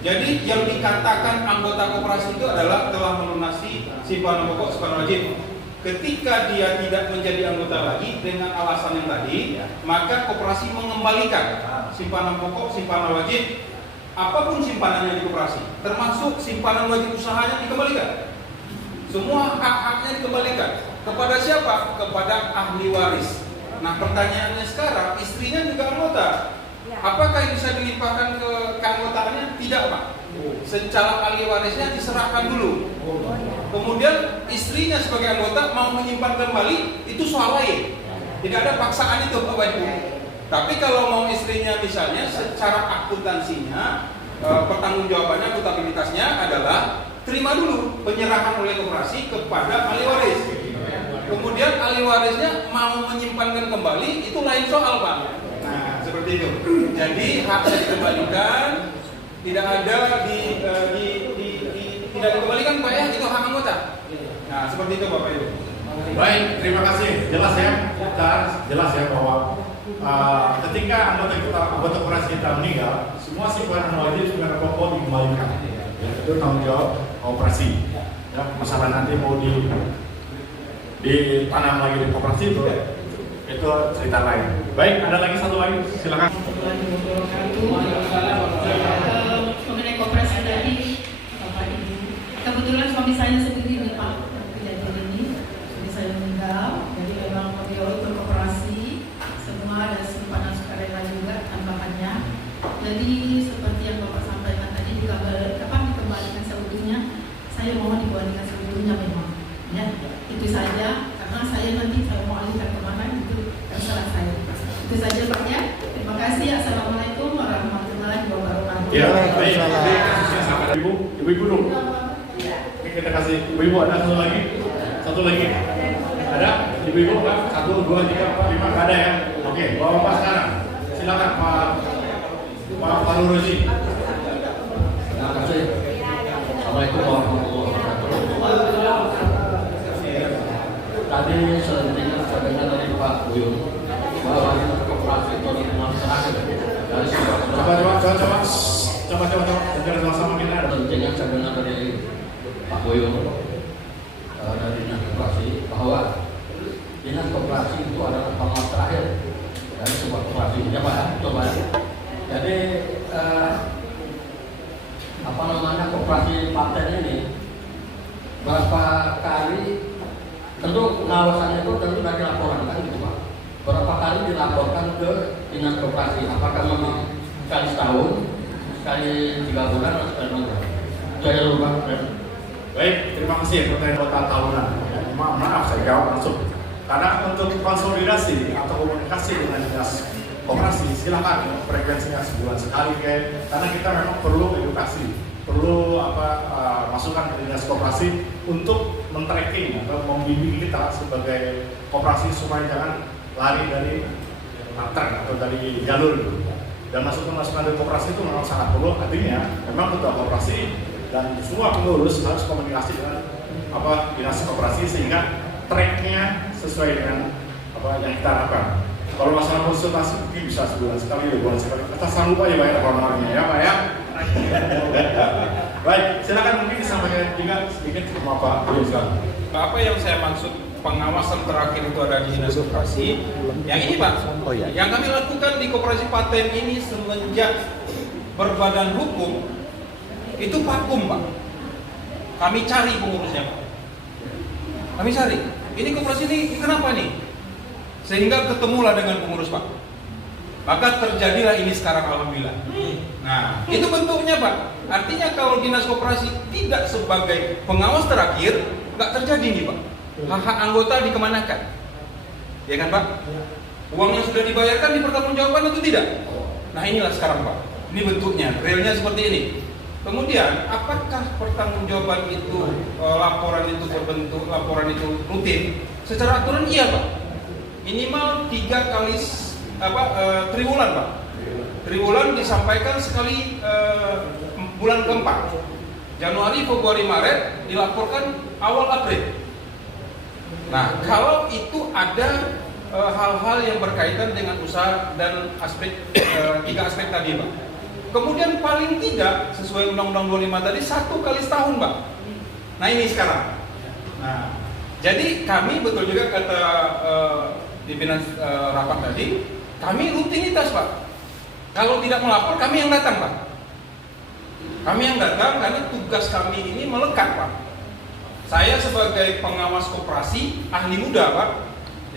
Jadi yang dikatakan anggota koperasi itu adalah telah melunasi simpanan pokok simpanan wajib. Ketika dia tidak menjadi anggota lagi dengan alasan yang tadi, maka koperasi mengembalikan simpanan pokok simpanan wajib, apapun simpanannya di koperasi, termasuk simpanan wajib usahanya dikembalikan. Semua hak-haknya dikembalikan. Kepada siapa? Kepada ahli waris. Nah pertanyaannya sekarang, istrinya juga anggota. Apakah bisa dilimpahkan ke keanggotaannya? Tidak Pak. Secara ahli warisnya diserahkan dulu. Kemudian istrinya sebagai anggota mau menyimpan kembali, itu soal lain. Tidak ada paksaan itu Bapak Ibu. Tapi kalau mau istrinya misalnya secara akuntansinya, pertanggungjawabannya, akuntabilitasnya adalah terima dulu penyerahan oleh koperasi kepada ahli waris. Kemudian ahli warisnya mau menyimpankan kembali, itu lain soal Pak. Nah seperti itu. Jadi haknya dikembalikan, tidak ada tidak dikembalikan Pak ya, itu hak anggota. Nah seperti itu Bapak Ibu. Baik, terima kasih. Jelas ya, jelas ya bahwa ketika anggota koperasi kita meninggal, semua simpanan wajib simpanan pokok dikembalikan. Ya, itu tanggung jawab koperasi. Ya, masalah nanti mau ditanam lagi di koperasi itu cerita lain. Baik, ada lagi satu lagi, silakan. Mengenai koperasi tadi, Bapak Ibu, kebetulan suami saya sendiri nih Pak, kejadian ini suami saya meninggal, jadi memang beliau berkoperasi, semua ada simpanan sukarela juga tambahannya. Jadi seperti yang Bapak sampaikan tadi juga kapan dikembalikan seutuhnya, saya mohon dikembalikan seutuhnya memang. Ya, itu saja karena saya nanti saya mau alihkan kemana itu terserah saya. Itu saja Pak ya. Terima kasih. Assalamualaikum warahmatullahi wabarakatuh. Ya, baik. Kasusnya sampai ibu dulu. Oke, kita kasih ibu ada satu lagi. Ada ibu kan? 1, 2, 3, 4, 5 ada ya. Oke, bapak sekarang silakan Pak Farurozi. Terima kasih. Assalamualaikum warahmatullahi wabarakatuh. Tadi selanjutnya saya dengar dari Pak Buyung bahwa koperasi itu adalah terakhir dari coba dengar sama-sama kita. Selanjutnya saya dengar dari Pak Buyung dari dinas koperasi bahwa dinas koperasi itu adalah pengawas terakhir dari sebuah koperasi. Ya Pak, coba. Jadi koperasi paten ini berapa kali, tentu pengawasannya itu tentu dari laporan kan gitu Pak. Berapa kali dilaporkan ke dinas koperasi? Apakah memang sekali setahun, sekali 3 bulan, atau sekali 6 bulan? Saya lupa. Baik, terima kasih pertanyaan kota tahunan. Ya, maaf saya jawab langsung. Karena untuk konsolidasi atau komunikasi dengan dinas koperasi, silakan frekuensinya sebulan sekali karena kita memang perlu edukasi, perlu masukan ke dinas koperasi untuk men-tracking atau membimbing kita sebagai koperasi supaya jangan lari dari pattern atau dari jalur gitu. Dan masukan dari koperasi itu memang sangat perlu. Artinya memang ketua koperasi dan semua pengurus harus komunikasi dengan dinas koperasi sehingga tracknya sesuai dengan yang kita harapkan. Kalau masalah konsultasi mungkin bisa sebulan sekali, 2 bulan sekali. Kita sanggup aja bayar honornya ya Pak ya. Baik, silakan mungkin disampaikan juga sedikit sama Pak Yusuf. Apa yang saya maksud pengawasan terakhir itu ada di dinas koperasi. Yang ini Pak, yang kami lakukan di koperasi paten ini semenjak berbadan hukum itu vakum Pak. Kami cari pengurusnya Pak. Kami cari. Ini koperasi ini kenapa nih? Sehingga ketemulah dengan pengurus Pak. Maka terjadilah ini sekarang alhamdulillah. Nah, itu bentuknya Pak. Artinya kalau dinas koperasi tidak sebagai pengawas terakhir, nggak terjadi nih Pak. Hak-hak anggota dikemanakan? Ya kan Pak? Uang yang sudah dibayarkan dipertanggungjawabkan atau tidak? Nah inilah sekarang Pak. Ini bentuknya, realnya seperti ini. Kemudian, apakah pertanggungjawaban itu, laporan itu berbentuk, laporan itu rutin? Secara aturan iya Pak. Minimal 3 kali triwulan Pak. Triwulan disampaikan sekali bulan keempat. Januari, Februari, Maret dilaporkan awal April. Nah, kalau itu ada hal-hal yang berkaitan dengan usaha dan aspek 3 aspek tadi Pak. Kemudian paling tidak sesuai Undang-Undang 25 tadi 1 kali setahun Pak. Nah ini sekarang. Nah, jadi kami betul juga kata pimpinan rapat tadi, kami rutinitas Pak. Kalau tidak melapor kami yang datang Pak. Kami yang datang karena tugas kami ini melekat Pak. Saya sebagai pengawas koperasi ahli muda Pak.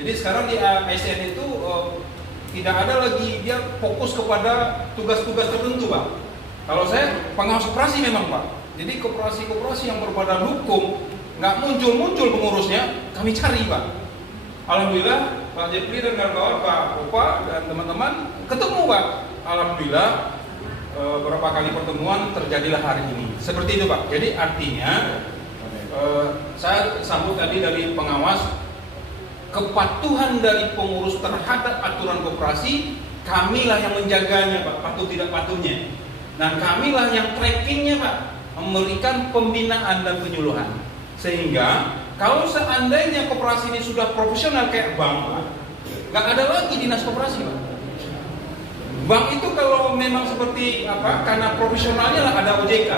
Jadi sekarang di ASN itu tidak ada lagi dia fokus kepada tugas-tugas tertentu Pak. Kalau saya pengawas koperasi memang Pak. Jadi koperasi-koperasi yang berbadan hukum nggak muncul-muncul pengurusnya, kami cari Pak. Alhamdulillah Pak Jepri dan kawan-kawan, Pak Opa dan teman-teman ketemu Pak. Alhamdulillah beberapa kali pertemuan terjadilah hari ini. Seperti itu Pak. Jadi artinya saya sambut tadi dari pengawas, kepatuhan dari pengurus terhadap aturan koperasi, kamilah yang menjaganya Pak, patuh tidak patuhnya. Nah kamilah yang trackingnya Pak, memberikan pembinaan dan penyuluhan. Sehingga kalau seandainya koperasi ini sudah profesional kayak bank Pak, nggak ada lagi dinas koperasi Pak. Bank itu kalau memang seperti karena profesionalnya lah ada OJK.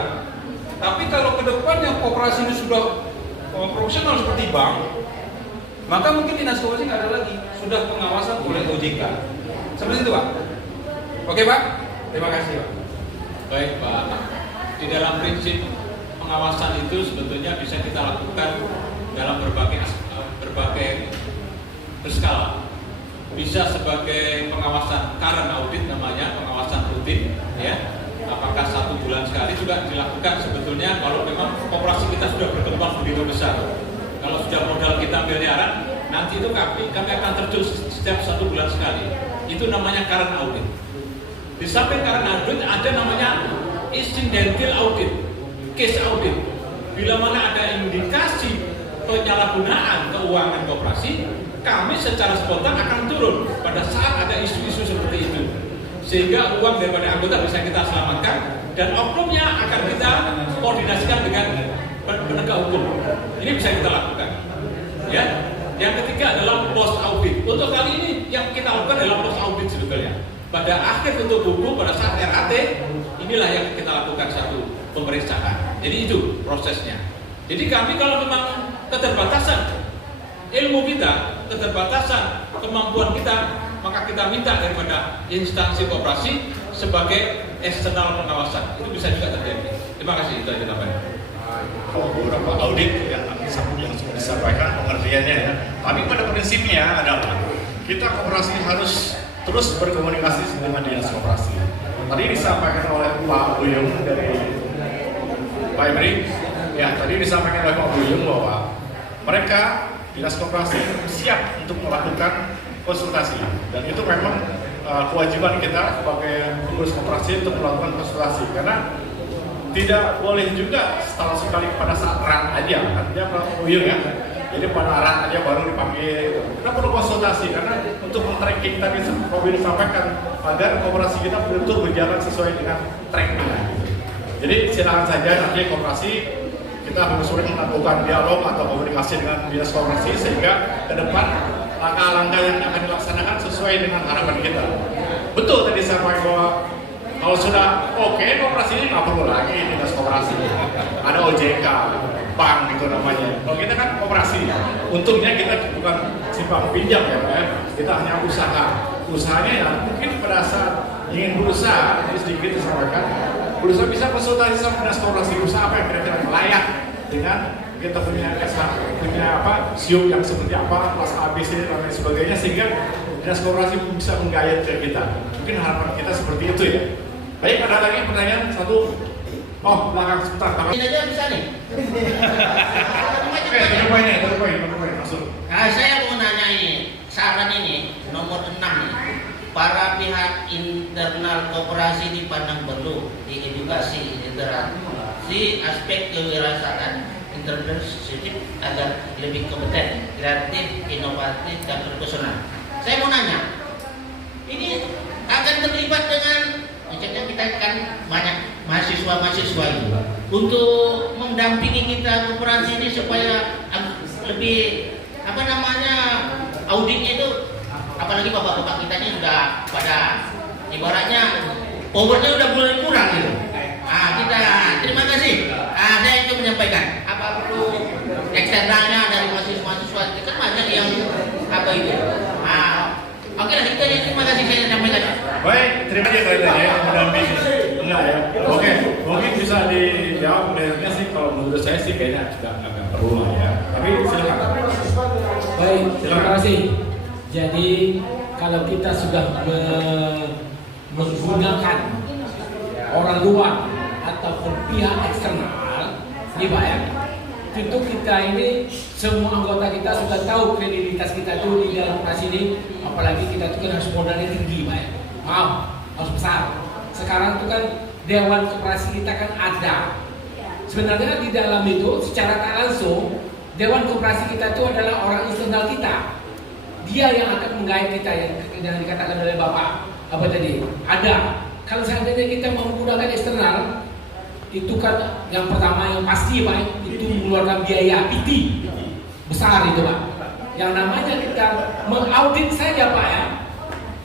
Tapi kalau ke depannya koperasi ini sudah profesional seperti bank, maka mungkin dinas koperasi nggak ada lagi, sudah pengawasan oleh OJK. Seperti itu Pak. Oke Pak, terima kasih Pak. Baik Pak, di dalam prinsip pengawasan itu sebetulnya bisa kita lakukan dalam berbagai berskala. Bisa sebagai pengawasan current audit namanya, pengawasan rutin ya. Apakah 1 bulan sekali juga dilakukan sebetulnya kalau memang koperasi kita sudah berkembang begitu besar. Kalau sudah modal kita miliaran, nanti itu kami akan terjun setiap 1 bulan sekali. Itu namanya current audit. Di samping current audit ada namanya incidental audit, case audit. Bila mana ada indikasi penyalahgunaan keuangan koperasi, kami secara spontan akan turun pada saat ada isu-isu seperti itu. Sehingga uang daripada anggota bisa kita selamatkan dan oknumnya akan kita koordinasikan dengan penegak hukum. Ini bisa kita lakukan. Ya. Yang ketiga adalah post audit. Untuk kali ini yang kita lakukan adalah post audit sebetulnya. Pada akhir untuk buku pada saat RAT, inilah yang kita lakukan satu pemeriksaan. Jadi itu prosesnya. Jadi kami kalau memang keterbatasan ilmu kita, keterbatasan kemampuan kita, maka kita minta daripada instansi koperasi sebagai eksternal pengawasan. Itu bisa juga terjadi. Terima kasih, itu aja tambahan. Kalau beberapa audit yang sudah disampaikan pengertiannya ya. Tapi pada prinsipnya adalah kita koperasi harus terus berkomunikasi dengan dinas koperasi. Tadi disampaikan oleh Pak Buyung dari Pak Emri, ya tadi disampaikan oleh Pak Buyung bahwa mereka dinas koperasi siap untuk melakukan konsultasi dan itu memang kewajiban kita sebagai pengurus koperasi untuk melakukan konsultasi karena tidak boleh juga setahun sekali pada saat ran aja, artinya Pak Buyung ya. Jadi pada ran aja baru dipanggil. Kita perlu konsultasi karena untuk men-tracking tadi Pak Buyung disampaikan agar koperasi kita betul-betul berjalan sesuai dengan tracknya. Jadi silakan saja nanti koperasi kita harus melakukan dialog atau komunikasi dengan dinas koperasi sehingga ke depan langkah-langkah yang akan dilaksanakan sesuai dengan harapan kita. Betul tadi saya sampaikan bahwa kalau sudah oke, koperasi ini nggak perlu lagi dinas koperasi. Ada OJK, bank gitu namanya. Kalau kita kan koperasi, untungnya kita bukan simpang pinjam ya, Pak. Kita hanya usaha. Usahanya ya mungkin pada saat ingin berusaha, ini sedikit disampaikan, berusaha bisa konsultasi sama dinas koperasi usaha apa yang kira-kira layak dengan kita punya siup yang seperti apa, kelas ABC dan lain sebagainya sehingga dinas koperasi bisa menggayat ke kita. Mungkin harapan kita seperti itu ya. Baik, ada lagi pertanyaan satu. Oh, belakang sebentar. Ini aja bisa nih. Oke, terus poin masuk. Nah, saya mau nanya ini, saran ini nomor 6 nih. Para pihak internal koperasi dipandang perlu diedukasi literasi aspek kewirausahaan entrepreneurship agar lebih kompeten, kreatif, inovatif, dan berpesona. Saya mau nanya, ini akan terlibat dengan misalnya kita kan banyak mahasiswa ini untuk mendampingi kita koperasi ini supaya lebih auditnya itu, apalagi bapak-bapak kita ini sudah pada ibaratnya powernya udah mulai kurang gitu. Kita terima kasih. Saya itu menyampaikan apa perlu eksternalnya dari mahasiswa itu kan banyak yang Oke lah, itu aja. Terima kasih saya sampaikan. Baik, terima kasih kaitannya mendampingi. Enggak ya. Oke, mungkin bisa dijawab menurutnya sih kalau menurut saya sih kayaknya juga nggak perlu lah ya. Tapi silakan. Baik, terima kasih. Jadi kalau kita sudah menggunakan orang luar ataupun pihak eksternal, ini Pak ya, tentu kita ini semua anggota kita sudah tahu kredibilitas kita itu di dalam operasi ini, apalagi kita itu kan harus modalnya tinggi Pak ya, harus besar. Sekarang itu kan dewan koperasi kita kan ada. Sebenarnya di dalam itu secara tak langsung dewan koperasi kita itu adalah orang eksternal kita. Dia yang akan menggait kita yang dikatakan oleh Bapak apa tadi? Ada. Kalau seandainya kita menggunakan eksternal, itu kan yang pertama yang pasti Pak, itu mengeluarkan biaya PT besar itu Pak. Yang namanya kita mengaudit saja Pak ya.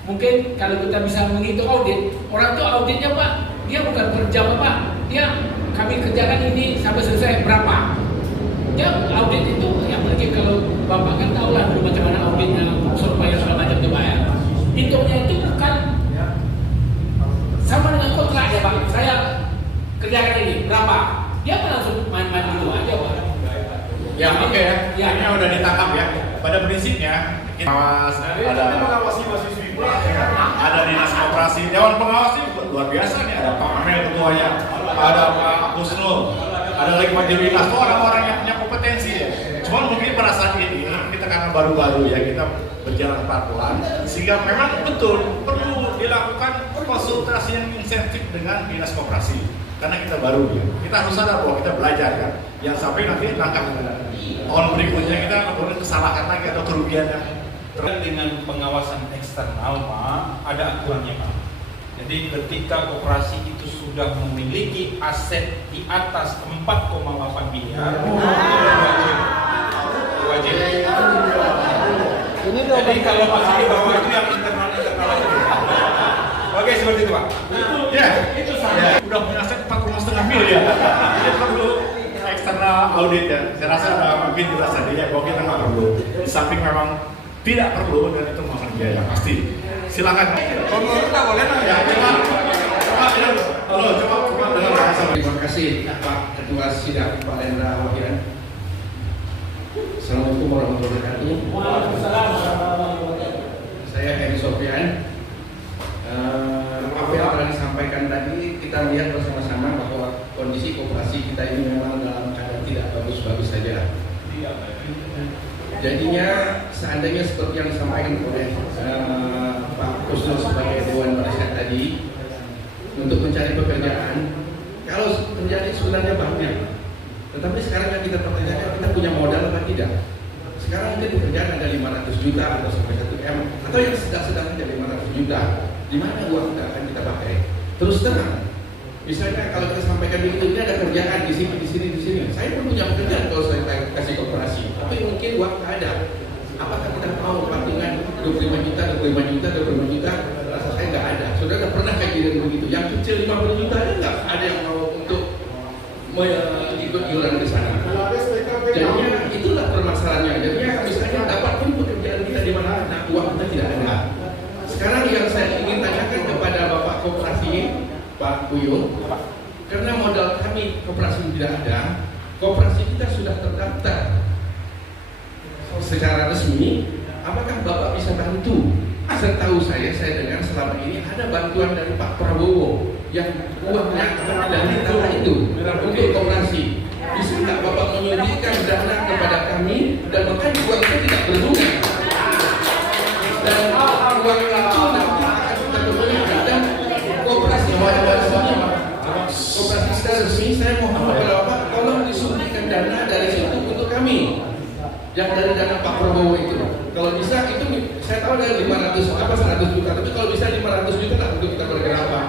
Mungkin kalau kita bisa menghitung audit, orang itu auditnya Pak, dia bukan per jam Pak. Dia kami kerjakan ini sampai selesai berapa. Dia audit itu, ya apalagi kalau Bapak kan tahu lah dulu macam mana auditnya, supaya segala macam itu Pak ya. Hitungnya itu bukan sama dengan kontrak ya Pak. Saya kerjakan ini berapa? Dia kan langsung main-main dulu aja Pak. Ya oke ya. Ini udah ditangkap ya. Pada prinsipnya kita ada dinas koperasi, dewan pengawas ini luar biasa nih. Ada Pak Amel ketuanya, ada Pak Husnul, ada lagi Pak Jelwinas, itu orang-orang yang punya kompetensi ya. Cuman mungkin pada saat ini kita karena baru-baru ya kita berjalan pelan-pelan, sehingga memang betul perlu dilakukan konsultasi yang insentif dengan dinas koperasi. Karena kita baru ya, kita harus sadar bahwa kita belajar kan. Yang sampai nanti langkah tahun berikutnya kita lakukan kesalahan lagi atau kerugian yang dengan pengawasan eksternal Pak, ada aturannya Pak. Jadi ketika koperasi itu sudah memiliki aset di atas 4,8 miliar, wajib. Jadi kalau masih di bawah itu yang internal aja. Oke, seperti itu Pak. Ya, itu saya udah punya aset 4,5 miliar. Jadi perlu eksternal audit ya. Saya rasa mungkin juga saja bahwa kita nggak perlu. Di samping memang tidak perlu dan itu masalah biaya pasti. Silakan. Kalau menurut kita boleh nggak? Ya, coba dengar. Terima kasih Pak Ketua Sidang Pak Lendra Wahiran. Assalamualaikum warahmatullahi wabarakatuh. Waalaikumsalam. Saya Heri Sofian. Apa yang telah disampaikan tadi, kita lihat bersama-sama bahwa kondisi koperasi kita ini memang dalam keadaan tidak bagus-bagus saja. Jadinya seandainya seperti yang disampaikan oleh Pak Kusno sebagai Dewan Warisan tadi, untuk mencari pekerjaan, kalau terjadi sebenarnya banyak. Tetapi sekarang yang kita pertanyakan, kita punya modal apa tidak? Sekarang mungkin pekerjaan ada 500 juta atau sampai 1 M, atau yang sedang-sedang ada 500 juta. Di mana uang kita akan kita pakai? Terus terang. Misalnya kalau kita sampaikan begitu, ini ada kerjaan di sini, di sini, di sini. Saya pun punya pekerjaan kalau saya kasih koperasi, tapi mungkin uang tidak ada. Apakah kita mau patungan 25 juta, 25 juta, 25 juta? Rasa saya nggak ada. Saudara pernah kejadian begitu? Yang kecil 50 juta nggak ada yang mau untuk ikut iuran ke sana. Jadinya itulah permasalahannya. Jadinya misalnya dapat pun pekerjaan kita di mana, nah uang kita tidak ada. Sekarang yang saya ingin tanyakan kepada Bapak Koperasi, Pak Buyung, karena modal kami koperasi tidak ada, koperasi kita sudah terdaftar secara resmi. Apakah Bapak bisa bantu? Setahu saya dengar selama ini ada bantuan dari Pak Prabowo yang uangnya dari tanah itu untuk koperasi. Bisa nggak Bapak menyuntikkan dana kepada kami dan bahkan uang itu tidak berbunga? Dan uang itu nanti akan kita gunakan dan koperasi secara resmi. Saya mohon kepada Bapak tolong disuntikan dana dari situ untuk kami, yang dari dana Pak Prabowo itu. Kalau bisa itu saya tahu dari 100 juta, tapi kalau bisa 500 juta lah untuk kita bergerak Pak.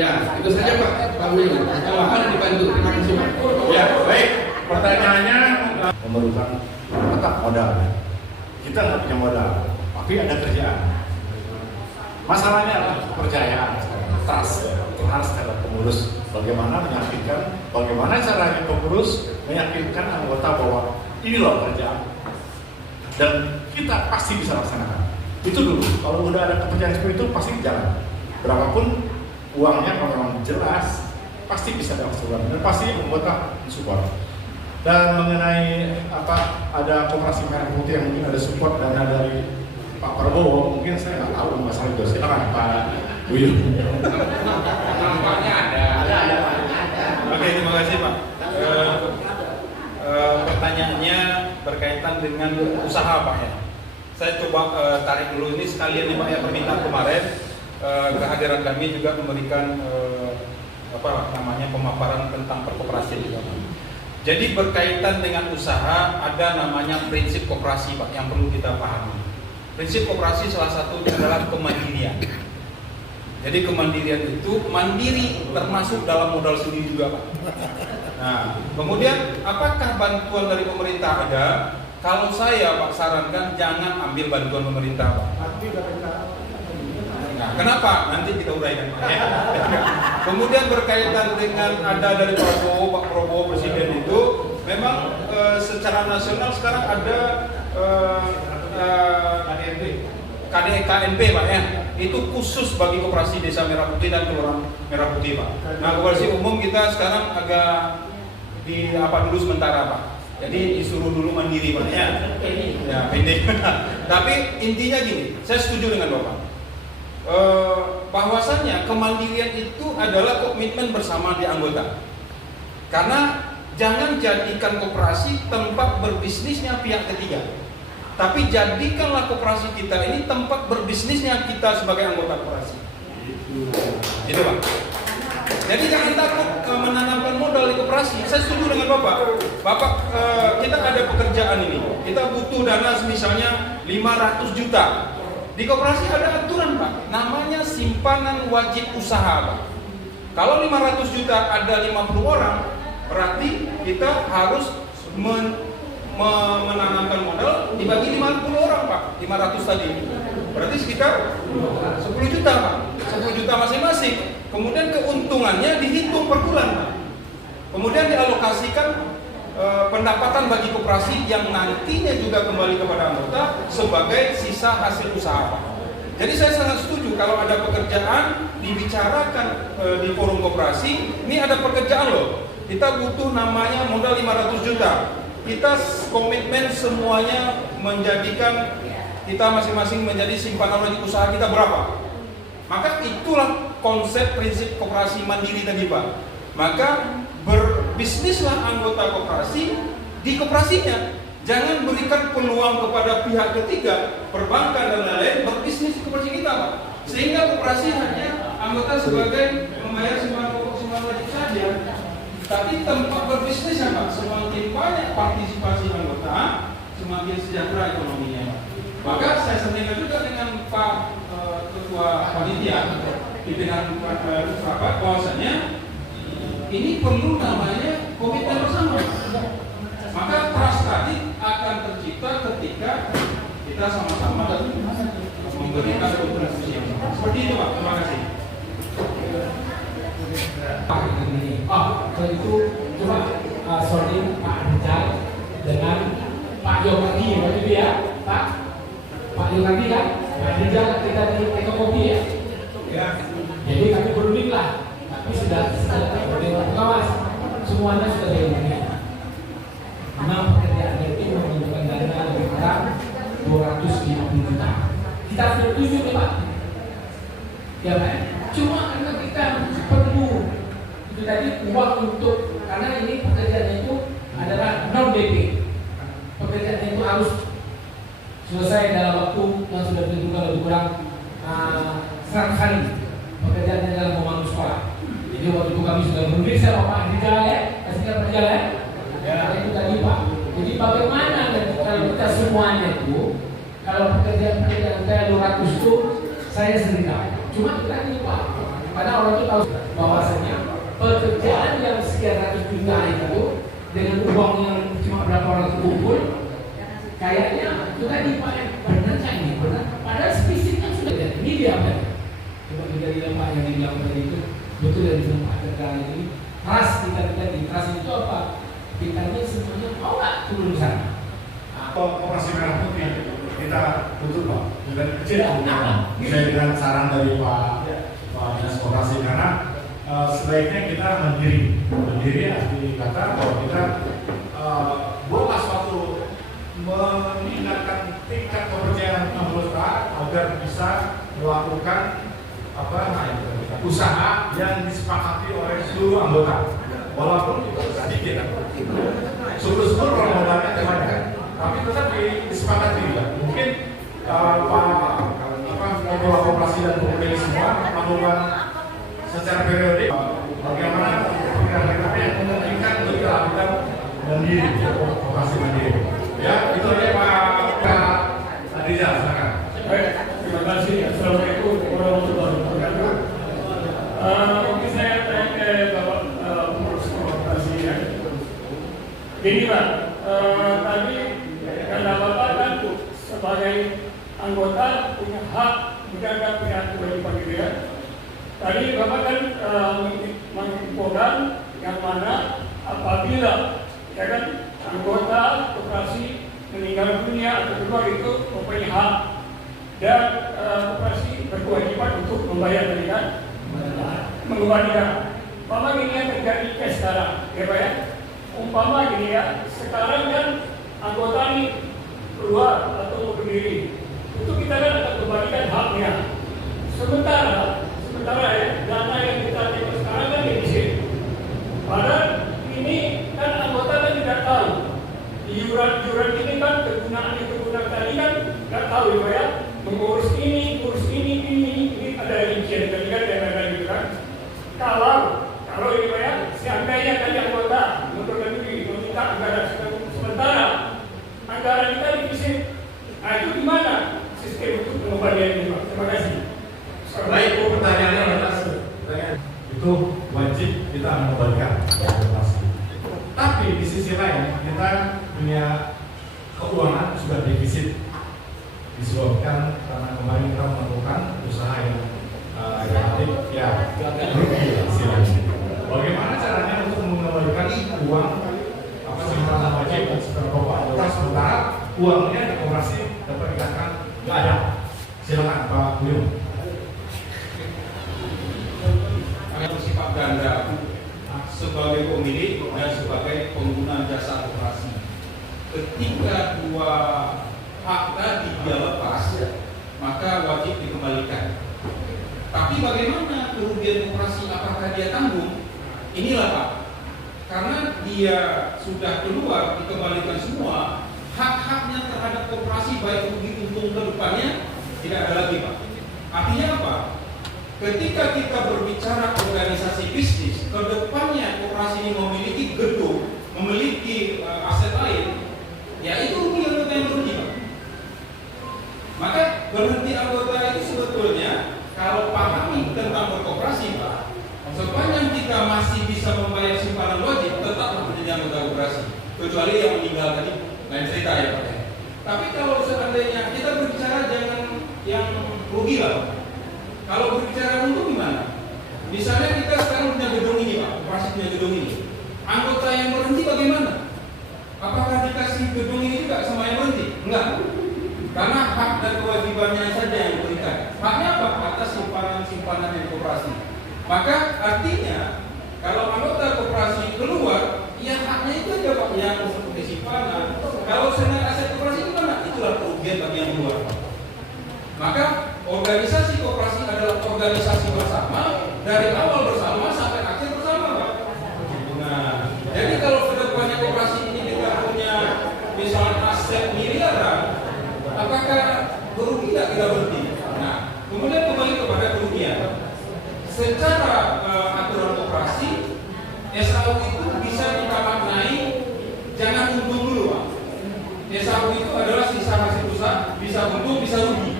Ya, itu saja Pak Buyung. Mohon dibantu. Terima kasih Pak. Ya, baik. Pertanyaannya memerlukan tetap modal. Kita nggak punya modal, tapi ada kerjaan. Masalahnya adalah kepercayaan, trust terhadap pengurus. Bagaimana meyakinkan, bagaimana caranya pengurus meyakinkan anggota bahwa ini loh kerjaan dan kita pasti bisa laksanakan. Itu dulu. Kalau udah ada kepercayaan seperti itu pasti jalan. Berapapun uangnya kalau memang jelas pasti bisa dilaksanakan dan pasti anggota support. Dan mengenai ada koperasi merah putih yang mungkin ada support dana dari Pak Prabowo, mungkin saya nggak tahu masalah itu. Silakan Pak Buyung. Nampaknya ada. Oke, terima kasih Pak. Pertanyaannya berkaitan dengan usaha Pak ya. Saya coba tarik dulu ini sekalian nih Pak ya, permintaan kemarin kehadiran kami juga memberikan pemaparan tentang perkoperasian juga. Jadi berkaitan dengan usaha ada namanya prinsip koperasi Pak yang perlu kita pahami. Prinsip koperasi salah satunya adalah kemandirian. Jadi kemandirian itu mandiri termasuk dalam modal sendiri juga Pak. Nah, kemudian apakah bantuan dari pemerintah ada? Kalau saya Pak sarankan jangan ambil bantuan pemerintah Pak. Nah, kenapa? Nanti kita uraikan Pak ya. Kemudian berkaitan dengan ada dari Pak Prabowo Presiden itu, memang secara nasional sekarang ada KDKNP Pak ya. Itu khusus bagi koperasi Desa Merah Putih dan Kelurahan Merah Putih Pak. Nah, koperasi umum kita sekarang agak dulu sementara Pak. Jadi disuruh dulu mandiri Pak ya. Ya, pendek. Tapi intinya gini, saya setuju dengan Bapak. Bahwasannya kemandirian itu adalah komitmen bersama di anggota. Karena jangan jadikan koperasi tempat berbisnisnya pihak ketiga. Tapi jadikanlah koperasi kita ini tempat berbisnisnya kita sebagai anggota koperasi. Itu Pak. Jadi jangan takut menanamkan modal di koperasi. Saya setuju dengan Bapak. Bapak, kita ada pekerjaan ini. Kita butuh dana misalnya 500 juta. Di koperasi ada aturan Pak. Namanya simpanan wajib usaha Pak. Kalau 500 juta ada 50 orang, berarti kita harus menanamkan modal dibagi 50 orang Pak, 500 tadi berarti sekitar 10 juta Pak, 10 juta masing-masing. Kemudian keuntungannya dihitung per bulan Pak. Kemudian dialokasikan pendapatan bagi koperasi yang nantinya juga kembali kepada anggota sebagai sisa hasil usaha Pak. Jadi saya sangat setuju kalau ada pekerjaan dibicarakan di forum koperasi, ini ada pekerjaan loh. Kita butuh namanya modal 500 juta. Kita komitmen semuanya menjadikan kita masing-masing menjadi simpanan wajib usaha kita berapa. Maka itulah konsep prinsip koperasi mandiri tadi Pak. Maka berbisnislah anggota koperasi di koperasinya. Jangan berikan peluang kepada pihak ketiga, perbankan dan lain-lain berbisnis di koperasi kita Pak. Sehingga koperasi hanya anggota sebagai membayar simpan wajib saja. Tapi tempat berbisnisnya Pak, semakin banyak partisipasi anggota, semakin sejahtera ekonominya Pak. Maka saya sampaikan juga dengan Pak Ketua Panitia pimpinan rapat bahwasanya ini perlu namanya komitmen bersama. Maka trust tadi akan tercipta ketika kita sama-sama dan memberikan kontribusi yang sama. Seperti itu Pak. Terima kasih. Kalau itu coba sorry Pak Rizal dengan Pak Yongadi, waktu itu ya Pak Yongadi kan, Pak Rizal kita di ekonomi ya. Jadi kami berunding lah, tapi sudah berdewan pengawas, semuanya sudah diundang. Memang pekerjaan itu membutuhkan dana lebih kurang 250 juta. Kita sudah tujuh nih Pak, ya Pak. Cuma karena kita perlu itu tadi uang untuk, karena ini pekerjaannya itu adalah non DP. Pekerjaannya itu harus selesai dalam waktu yang sudah ditentukan lebih kurang 100 hari. Pekerjaannya adalah membangun sekolah. Jadi waktu itu kami sudah berunding sama Pak Rizal ya, pastikan Pak Rizal ya. Itu tadi Pak. Jadi bagaimana kalau kita semuanya itu, kalau pekerjaan saya 200 itu saya sendiri tahu. Cuma kita ini Pak, karena orang itu tahu bahwasanya pekerjaan yang sekian ratus juta itu dengan uang yang cuma berapa orang kumpul, kayaknya itu tadi Pak yang benar ini benar. Padahal spesifiknya sudah ini dia Pak. Coba kita lihat Pak yang dibilang tadi itu betul dari Pak Tegal ini. Trust kita di trust itu apa? Kita ini semuanya mau nggak turun di sana? Koperasi Merah Putih kita butuh Pak, dan kecil saya dengan saran dari Pak Dinas Koperasi karena sebaiknya kita mandiri arti kata bahwa kita buatlah suatu meningkatkan tingkat kepercayaan anggota agar bisa melakukan usaha yang disepakati oleh seluruh anggota, walaupun itu sedikit, syukur kalau modalnya banyak, tapi tetap disepakati juga. Mungkin Ketua Koperasi dan Koperasi semua melakukan secara periodik bagaimana kita yang memungkinkan untuk dilakukan mandiri, koperasi mandiri. Ya, itu aja Pak Adija, silakan. Baik, terima kasih. Assalamualaikum warahmatullahi wabarakatuh. Mungkin saya tanya ke Bapak pengurus koperasi ya. Gini Pak, tadi karena Bapak kan sebagai anggota punya hak menjaga pihak kewajiban gitu ya. Tadi Bapak kan menginfokan yang mana apabila ya kan anggota koperasi meninggal dunia atau keluar itu mempunyai hak dan koperasi berkewajiban untuk membayar tadi kan mengembalikan. Umpama gini yang terjadi sekarang, ya Pak ya. Umpama gini ya, sekarang kan anggota ini keluar atau berdiri, itu kita kan akan kembalikan haknya. Sementara ya, dana yang kita terima sekarang kan defisit. Padahal ini kan anggota kan tidak tahu. Iuran ini kan kegunaan tadi kan nggak tahu ya Pak ya. Mengurus ini ada rincian tadi kan dan gitu kan. Kalau ini Pak ya, seandainya tadi anggota mengundurkan diri meminta anggaran sementara anggaran kita defisit. Nah itu gimana sistem untuk pengembalian ini Pak? Terima kasih. Baik, pertanyaannya itu wajib kita mengembalikan koperasi. Tapi di sisi lain kita punya keuangan sudah defisit disebabkan karena kemarin kita melakukan usaha yang relatif ya rugi istilahnya. Bagaimana caranya untuk mengembalikan uang simpanan wajib sementara sementara uangnya di koperasi dapat dikatakan nggak ada. Silakan Pak Buyung. sebagai pemilik dan sebagai pengguna jasa koperasi. Ketika dua hak tadi dia lepas, maka wajib dikembalikan. Tapi bagaimana kerugian koperasi, apakah dia tanggung? Inilah Pak, karena dia sudah keluar, dikembalikan semua, hak-haknya terhadap koperasi baik rugi untung ke depannya tidak ada lagi Pak. Artinya apa? Ketika kita berbicara organisasi bisnis, ke depannya koperasi ini memiliki gedung, memiliki aset lain, ya itu rugi anggota yang rugi Pak. Maka berhenti anggota itu sebetulnya kalau pahami tentang berkoperasi Pak, sepanjang kita masih bisa membayar simpanan wajib, tetap menjadi anggota koperasi, kecuali yang meninggal tadi lain cerita ya Pak. Tapi kalau seandainya kita berbicara jangan yang rugi lah. Kalau berbicara untung gimana? Misalnya kita sekarang punya gedung ini Pak, koperasi punya gedung ini. Anggota yang berhenti bagaimana? Apakah dikasih gedung ini juga sama yang berhenti? Enggak. Karena hak dan kewajibannya saja yang diberikan. Haknya apa? Atas simpanan yang koperasi. Maka artinya kalau anggota koperasi keluar, ya haknya itu aja Pak, yang seperti simpanan. Kalau senang aset koperasi gimana? Itulah kerugian bagi yang keluar. Maka organisasi koperasi adalah organisasi bersama, dari awal bersama sampai akhir bersama Pak. Nah, jadi kalau kedepannya koperasi ini kita punya misalnya aset miliaran, apakah berugi tidak kita berhenti? Nah, kemudian kembali kepada kerugian. Secara aturan koperasi, SAU itu bisa kita maknai jangan untung dulu Pak. SAU itu adalah sisa hasil usaha, bisa untung, bisa rugi.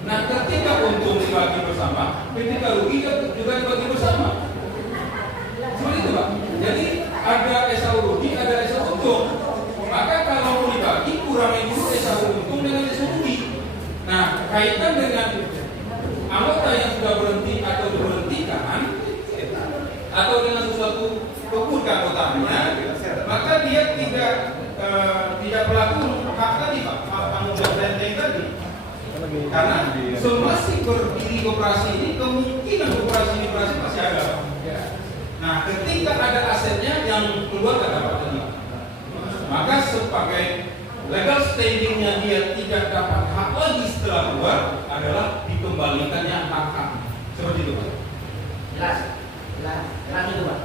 Nah, ketika untung dibagi bersama, ketika rugi juga dibagi bersama. Seperti itu Pak. Jadi ada SAU rugi, ada SAU untung. Maka kalau mau dibagi, kurangi dulu SAU untung dengan SAU rugi. Nah, kaitan dengan anggota yang sudah berhenti atau diberhentikan atau dengan sesuatu kebutuhan keanggotaannya, maka dia tidak berlaku hak tadi Pak, tanggung jawab renteng tadi. Karena semasa berdiri koperasi ini, kemungkinan koperasi ini masih ada. Nah, ketika ada asetnya yang keluar tidak dapat tadi, maka sebagai legal standingnya dia tidak dapat hak lagi setelah keluar adalah dikembalikannya hak-hak. Seperti itu Pak. Jelas itu Pak.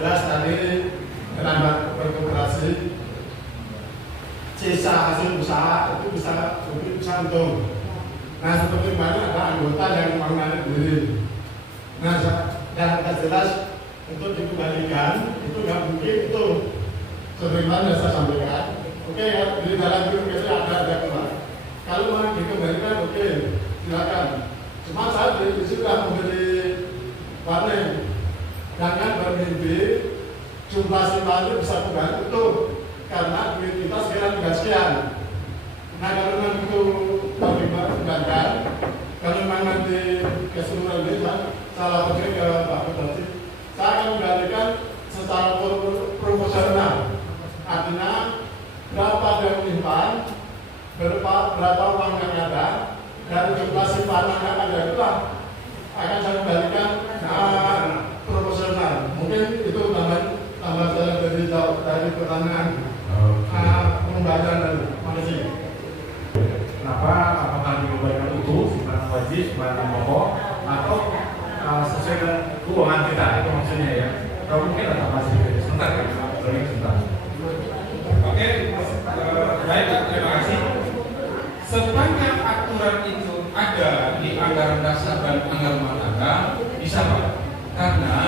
Jelas tadi kenapa berkoperasi, sisa hasil usaha itu bisa untung. Nah, seperti mana ada anggota yang mengenai diri. Nah, yang jelas untuk dikembalikan itu nggak mungkin itu sebagaimana saya sampaikan. Oke, ya, di dalam biasa ada kembali. Kalau mau dikembalikan, oke, silakan. Cuma saya sudah memberi warning, jangan bermimpi jumlah simpanan bisa kembali utuh karena duit kita sekarang tidak sekian. Nah, kalau memang itu dikembalikan, kalau memang nanti keseluruhan ini salah pakai ke Pak Bupati, saya akan kembalikan secara proporsional. Artinya berapa yang menyimpan, berapa uang yang ada, dan jumlah simpanan yang ada itulah akan saya kembalikan proporsional. Mungkin itu tambah dari pertanyaan pembayaran tadi. Terima kasih. Kenapa? Apakah dikembalikan utuh, simpanan wajib, simpanan pokok, atau sesuai dengan keuangan kita? Itu maksudnya ya. Atau mungkin ada masih sebentar kan? Sebentar. Oke, baik Pak, terima kasih. Sepanjang aturan itu ada di anggaran dasar dan anggaran rumah tangga, bisa Pak. Karena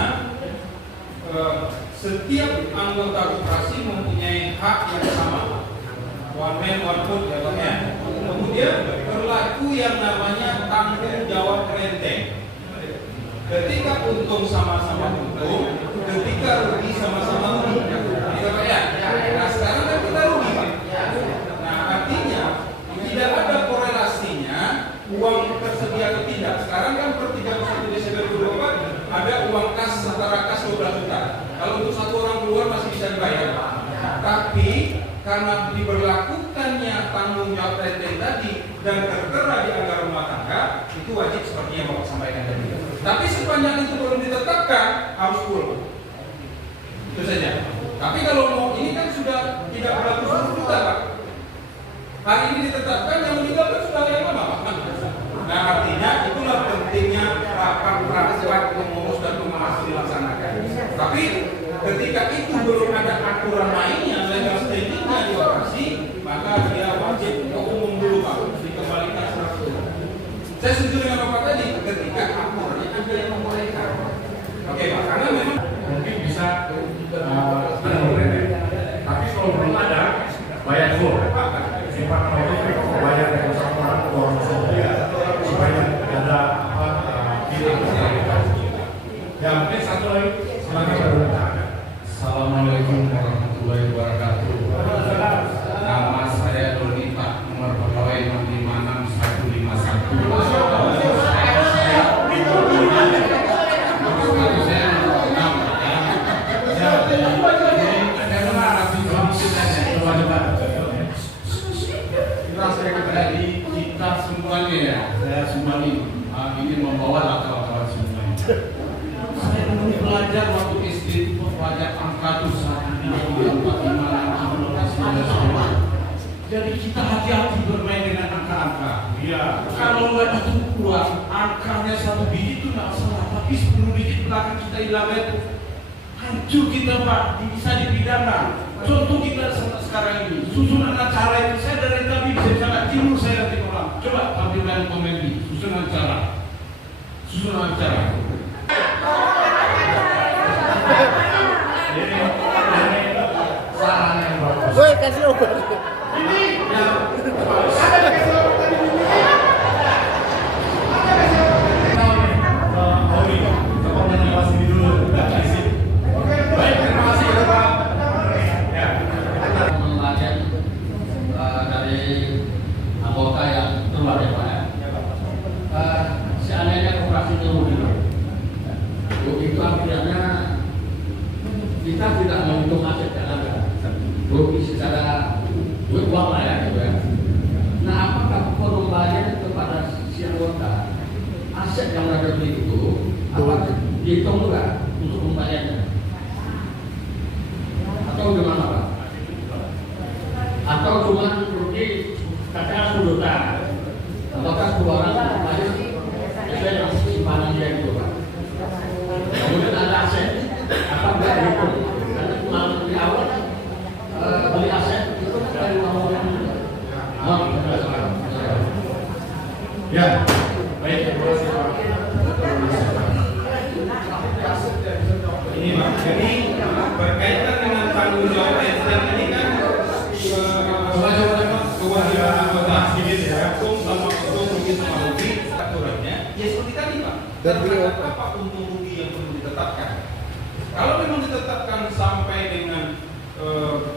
setiap anggota koperasi mempunyai hak yang sama, one man one vote jatuhnya. Kemudian berlaku yang namanya tanggung jawab renteng. Ketika untung sama-sama untung, ketika rugi sama-sama rugi. Gitu Pak ya? Nah, sekarang kan kita rugi Pak. Nah, artinya tidak ada korelasinya uang tersedia atau tidak. Sekarang kan per 31 Desember 2024 ada uang kas setara kas 12 juta. Kalau untuk satu orang keluar masih bisa dibayar. Tapi karena diberlakukannya tanggung jawab renteng tadi dan tertera di anggaran rumah tangga, itu wajib seperti yang Bapak sampaikan tadi. Tapi sepanjang itu belum ditetapkan harus full. Itu saja. Tapi kalau mau ini kan sudah tidak berlaku seluruh kita, Pak. Hari ini ditetapkan, yang meninggal kan sudah yang lama, Pak. Nah, artinya itulah pentingnya rapat pengurus dan pengawas dilaksanakan. Tapi ketika itu belum ada aturan mainnya, legal standingnya di operasi, maka dia wajib umum dulu, Pak, dikembalikan 100%. Saya setuju dengan Bapak tadi, ketika aturannya ada yang membolehkan. Oke, Pak, karena memang mungkin bisa tapi kalau belum ada bayar full. Simpan itu bayar yang sama orang supaya ada ya mungkin satu lagi silakan. Assalamualaikum warahmatullahi wabarakatuh. Nama saya Doni, Pak, nomor pegawai 6561. Kita semuanya ya, saya semua ingin membawa latar-latar semuanya. Saya dulu belajar waktu SD itu belajar angka itu saatnya 45. Jadi kita hati-hati bermain dengan angka-angka. Iya. Kalau nggak itu kuat, angkanya 1 biji itu nggak salah, tapi 10 biji belakang kita hilang itu hancur kita, Pak, bisa dipidana. Contoh kita sekarang ini, susunan acara itu saya dari tadi bisa sangat timur saya nanti orang. Coba tampilkan komen di susunan acara. Susunan acara. Ini saran yang bagus. Woi, kasih obat. Ini yang Ada kasih obat tadi ini. Baik, terima kasih Bapak. Dari anggota yang keluar ya Pak. Seandainya koperasi itu artinya kita tidak menghitung aset yang ada, rugi secara duit uang lah ya, gitu ya. Nah, apakah pengembalian kepada si anggota aset yang ada di itu apakah dihitung juga untuk pengembaliannya? Atau gimana Pak? Atau cuma rugi katakan 10 juta, apakah 10 orang kembali sesuai dengan simpanan dia itu Pak? Kemudian ada aset, apa enggak dihitung? Karena kemarin di awal beli aset itu dari uang ya, baik, terima kasih Pak. Ini Pak, jadi berkaitan dengan tanggung jawab SDM ini kan kewajiban anggota sedikit ya, sama untung rugi sama rugi aturannya ya seperti tadi Pak. Terhadap apa untung rugi yang perlu ditetapkan? Kalau memang ditetapkan sampai dengan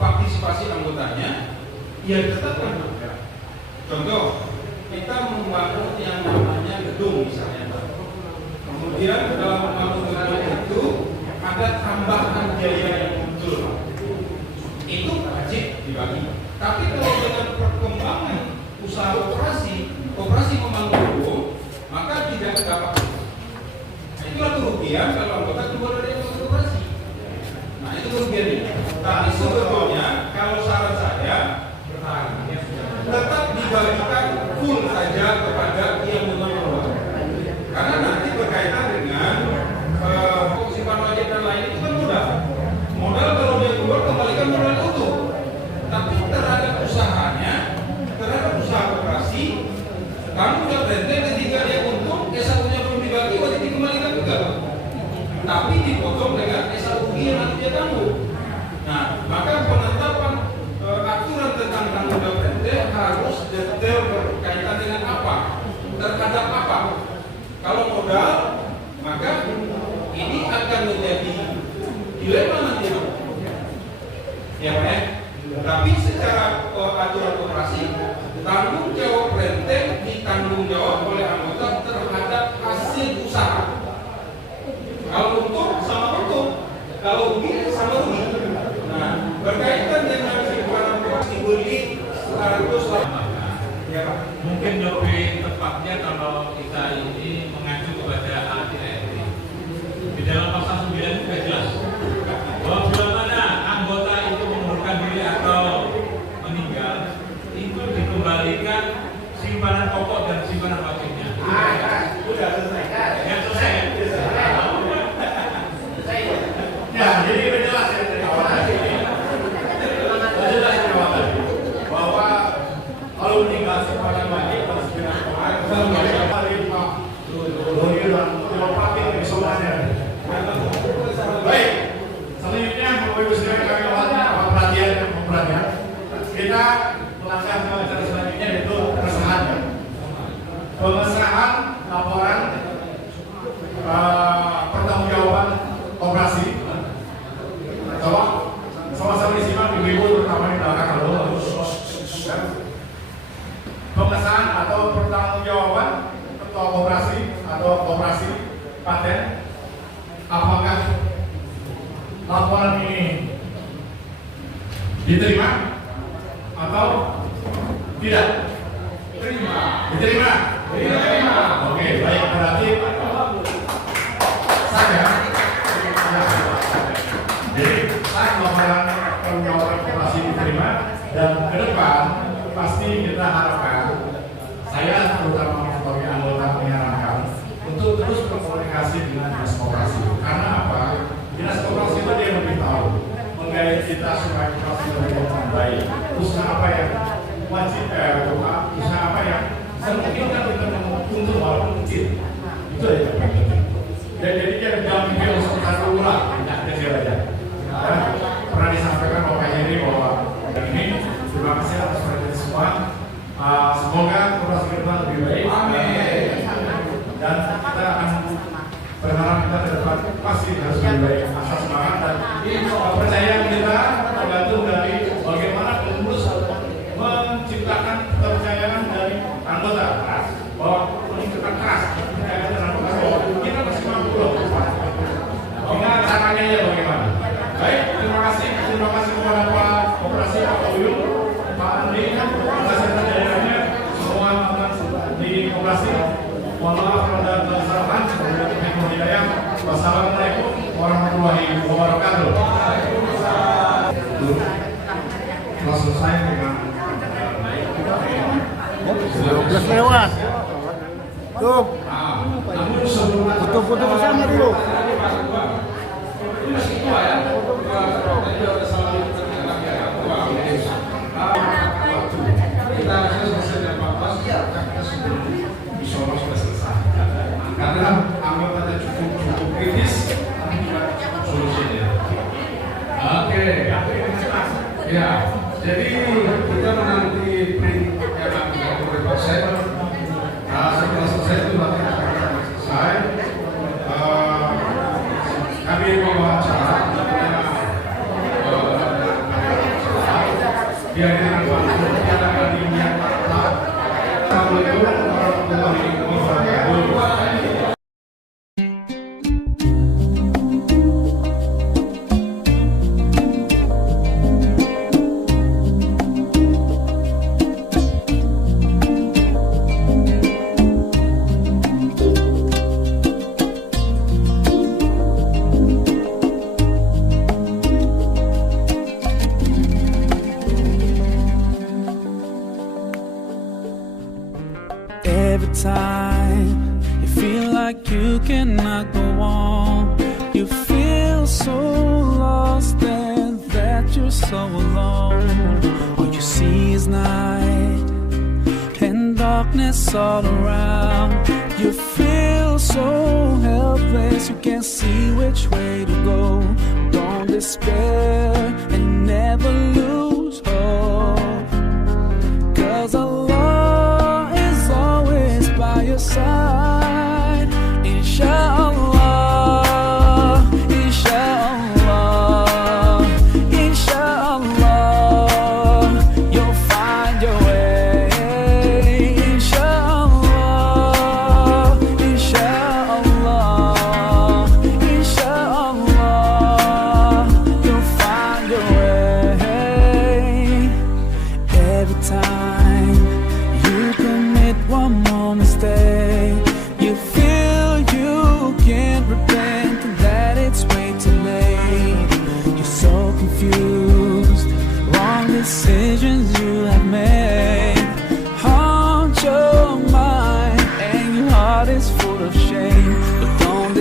partisipasi anggotanya, ya ditetapkan. Contoh, kita membangun yang namanya gedung misalnya, kemudian dalam membangun gedung itu ada tambahan biaya yang muncul, itu wajib dibagi. Tapi kalau dengan perkembangan usaha operasi membangun gedung, maka tidak dapat. Nah, itulah kerugian kalau anggota keluar dari operasi. Nah, itu kerugiannya. Tapi sebetulnya kalau saran saya tetap dibagikan full saja kepada yang mengelola. Karena nanti berkaitan dengan simpan wajib dan lain itu kan modal kalau dia keluar kembalikan modal utuh. Tapi terhadap usahanya, terhadap usaha koperasi, kamu udah berhenti ketika dia untung, S1-nya belum dibagi, wajib dikembalikan juga. Tapi dipotong dengan S1 yang nanti dia tanggung. Nah, maka penetapan aturan tentang tanggung jawab rente harus detail berkaitan dengan apa, terhadap apa. Kalau modal, maka ini akan menjadi dilema nanti, ya Pak ya. Tapi secara aturan operasi, tanggung jawab rente ditanggung jawab oleh anggota terhadap hasil usaha. Kalau untung sama untung, kalau rugi sama rugi. Nah, berkaitan dengan simpanan dibeli 100 ya Pak. mungkin lebih tepatnya kalau kita ini mengacu kepada ADART. Di dalam pasal 9 itu sudah jelas bahwa bila mana anggota itu mengundurkan diri atau meninggal, itu dikembalikan simpanan pokok dan simpanan wajibnya. Sudah selesai. Ya, selesai. Ya, jadi udah jelas ya dari awal tadi. Udah jelas dari awal tadi bahwa kalau meninggal simpanan wajib harus baik, selanjutnya Bapak Ibu sekalian kami mohon perhatian dan perhatian. Kita melangkah ke acara selanjutnya yaitu pengesahan laporan pertanggungjawaban operasi. Coba sama-sama disimak ibu-ibu terutama di belakang kalau pengesahan atau pertanggungjawaban ketua koperasi atau koperasi paten. Apakah laporan ini diterima atau tidak? Diterima. Oke, baik, berarti saya jadi laporan pertanggungjawaban koperasi diterima, dan ke depan pasti kita harapkan, saya terutama sebagai anggota menyarankan untuk terus berkomunikasi dengan dinas koperasi. Karena apa? Dinas koperasi itu dia lebih tahu menggait kita supaya koperasi lebih baik. Usaha apa yang wajib, usaha apa yang memungkinkan kita untuk walaupun kecil. Itu aja yang penting. Jadi jangan mikir satu ulang, tidak kecil aja. Pernah disampaikan Pak Heri bahwa ini terima kasih atas perhatian semua. Semoga koperasi ke depan lebih baik. Amin. Dan kita akan berharap kita ke depan pasti harus lebih baik. Asal semangat dan kepercayaan kita tergantung dari bagaimana pengurus menciptakan kepercayaan dari anggota bahwa meningkatkan trust kepercayaan dari anggota bahwa kita masih mampu loh. Tinggal caranya ya bagaimana. Baik, terima kasih kepada Pak Koperasi, Pak Uyung, Pak Andri, terima kasih atas jajarannya semua di koperasi. Mohon maaf kalau ada kesalahan. Wassalamualaikum warahmatullahi wabarakatuh. Telah selesai dengan 12 lewat. Tuh. Foto-foto bersama dulu. Kita selesai jam 14, insya Allah sudah selesai. Karena anggotanya cukup kritis, tapi juga solusinya. Oke. Ya, jadi kita menanti print yang akan dilakukan proses. Setelah selesai itu nanti akan selesai. Kami membawa acara dihadiri Pak yang akan dinyatakan. Assalamualaikum warahmatullahi wabarakatuh. Every time you feel like you cannot go on, you feel so lost and that you're so alone. All you see is night and darkness all around. You feel so helpless, you can't see which way to go. Don't despair and never lose hope, 'cause Allah is always by your side. Inshallah, inshallah, inshallah, you'll find your way. Inshallah, inshallah, inshallah, you'll find your way.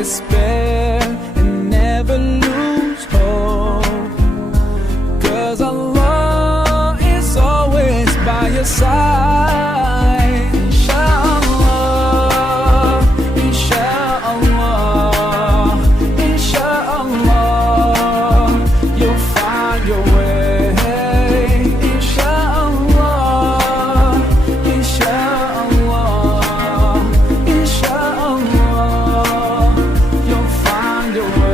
despair and never lose hope, 'cause Allah is always by your side. Inshallah, inshallah, inshallah, you'll find your way. Inshallah, inshallah, inshallah, you'll find your way.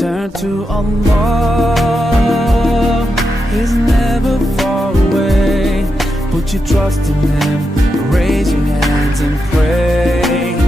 Turn to Allah, He's never far away. Put your trust in Him, raise your hands and pray.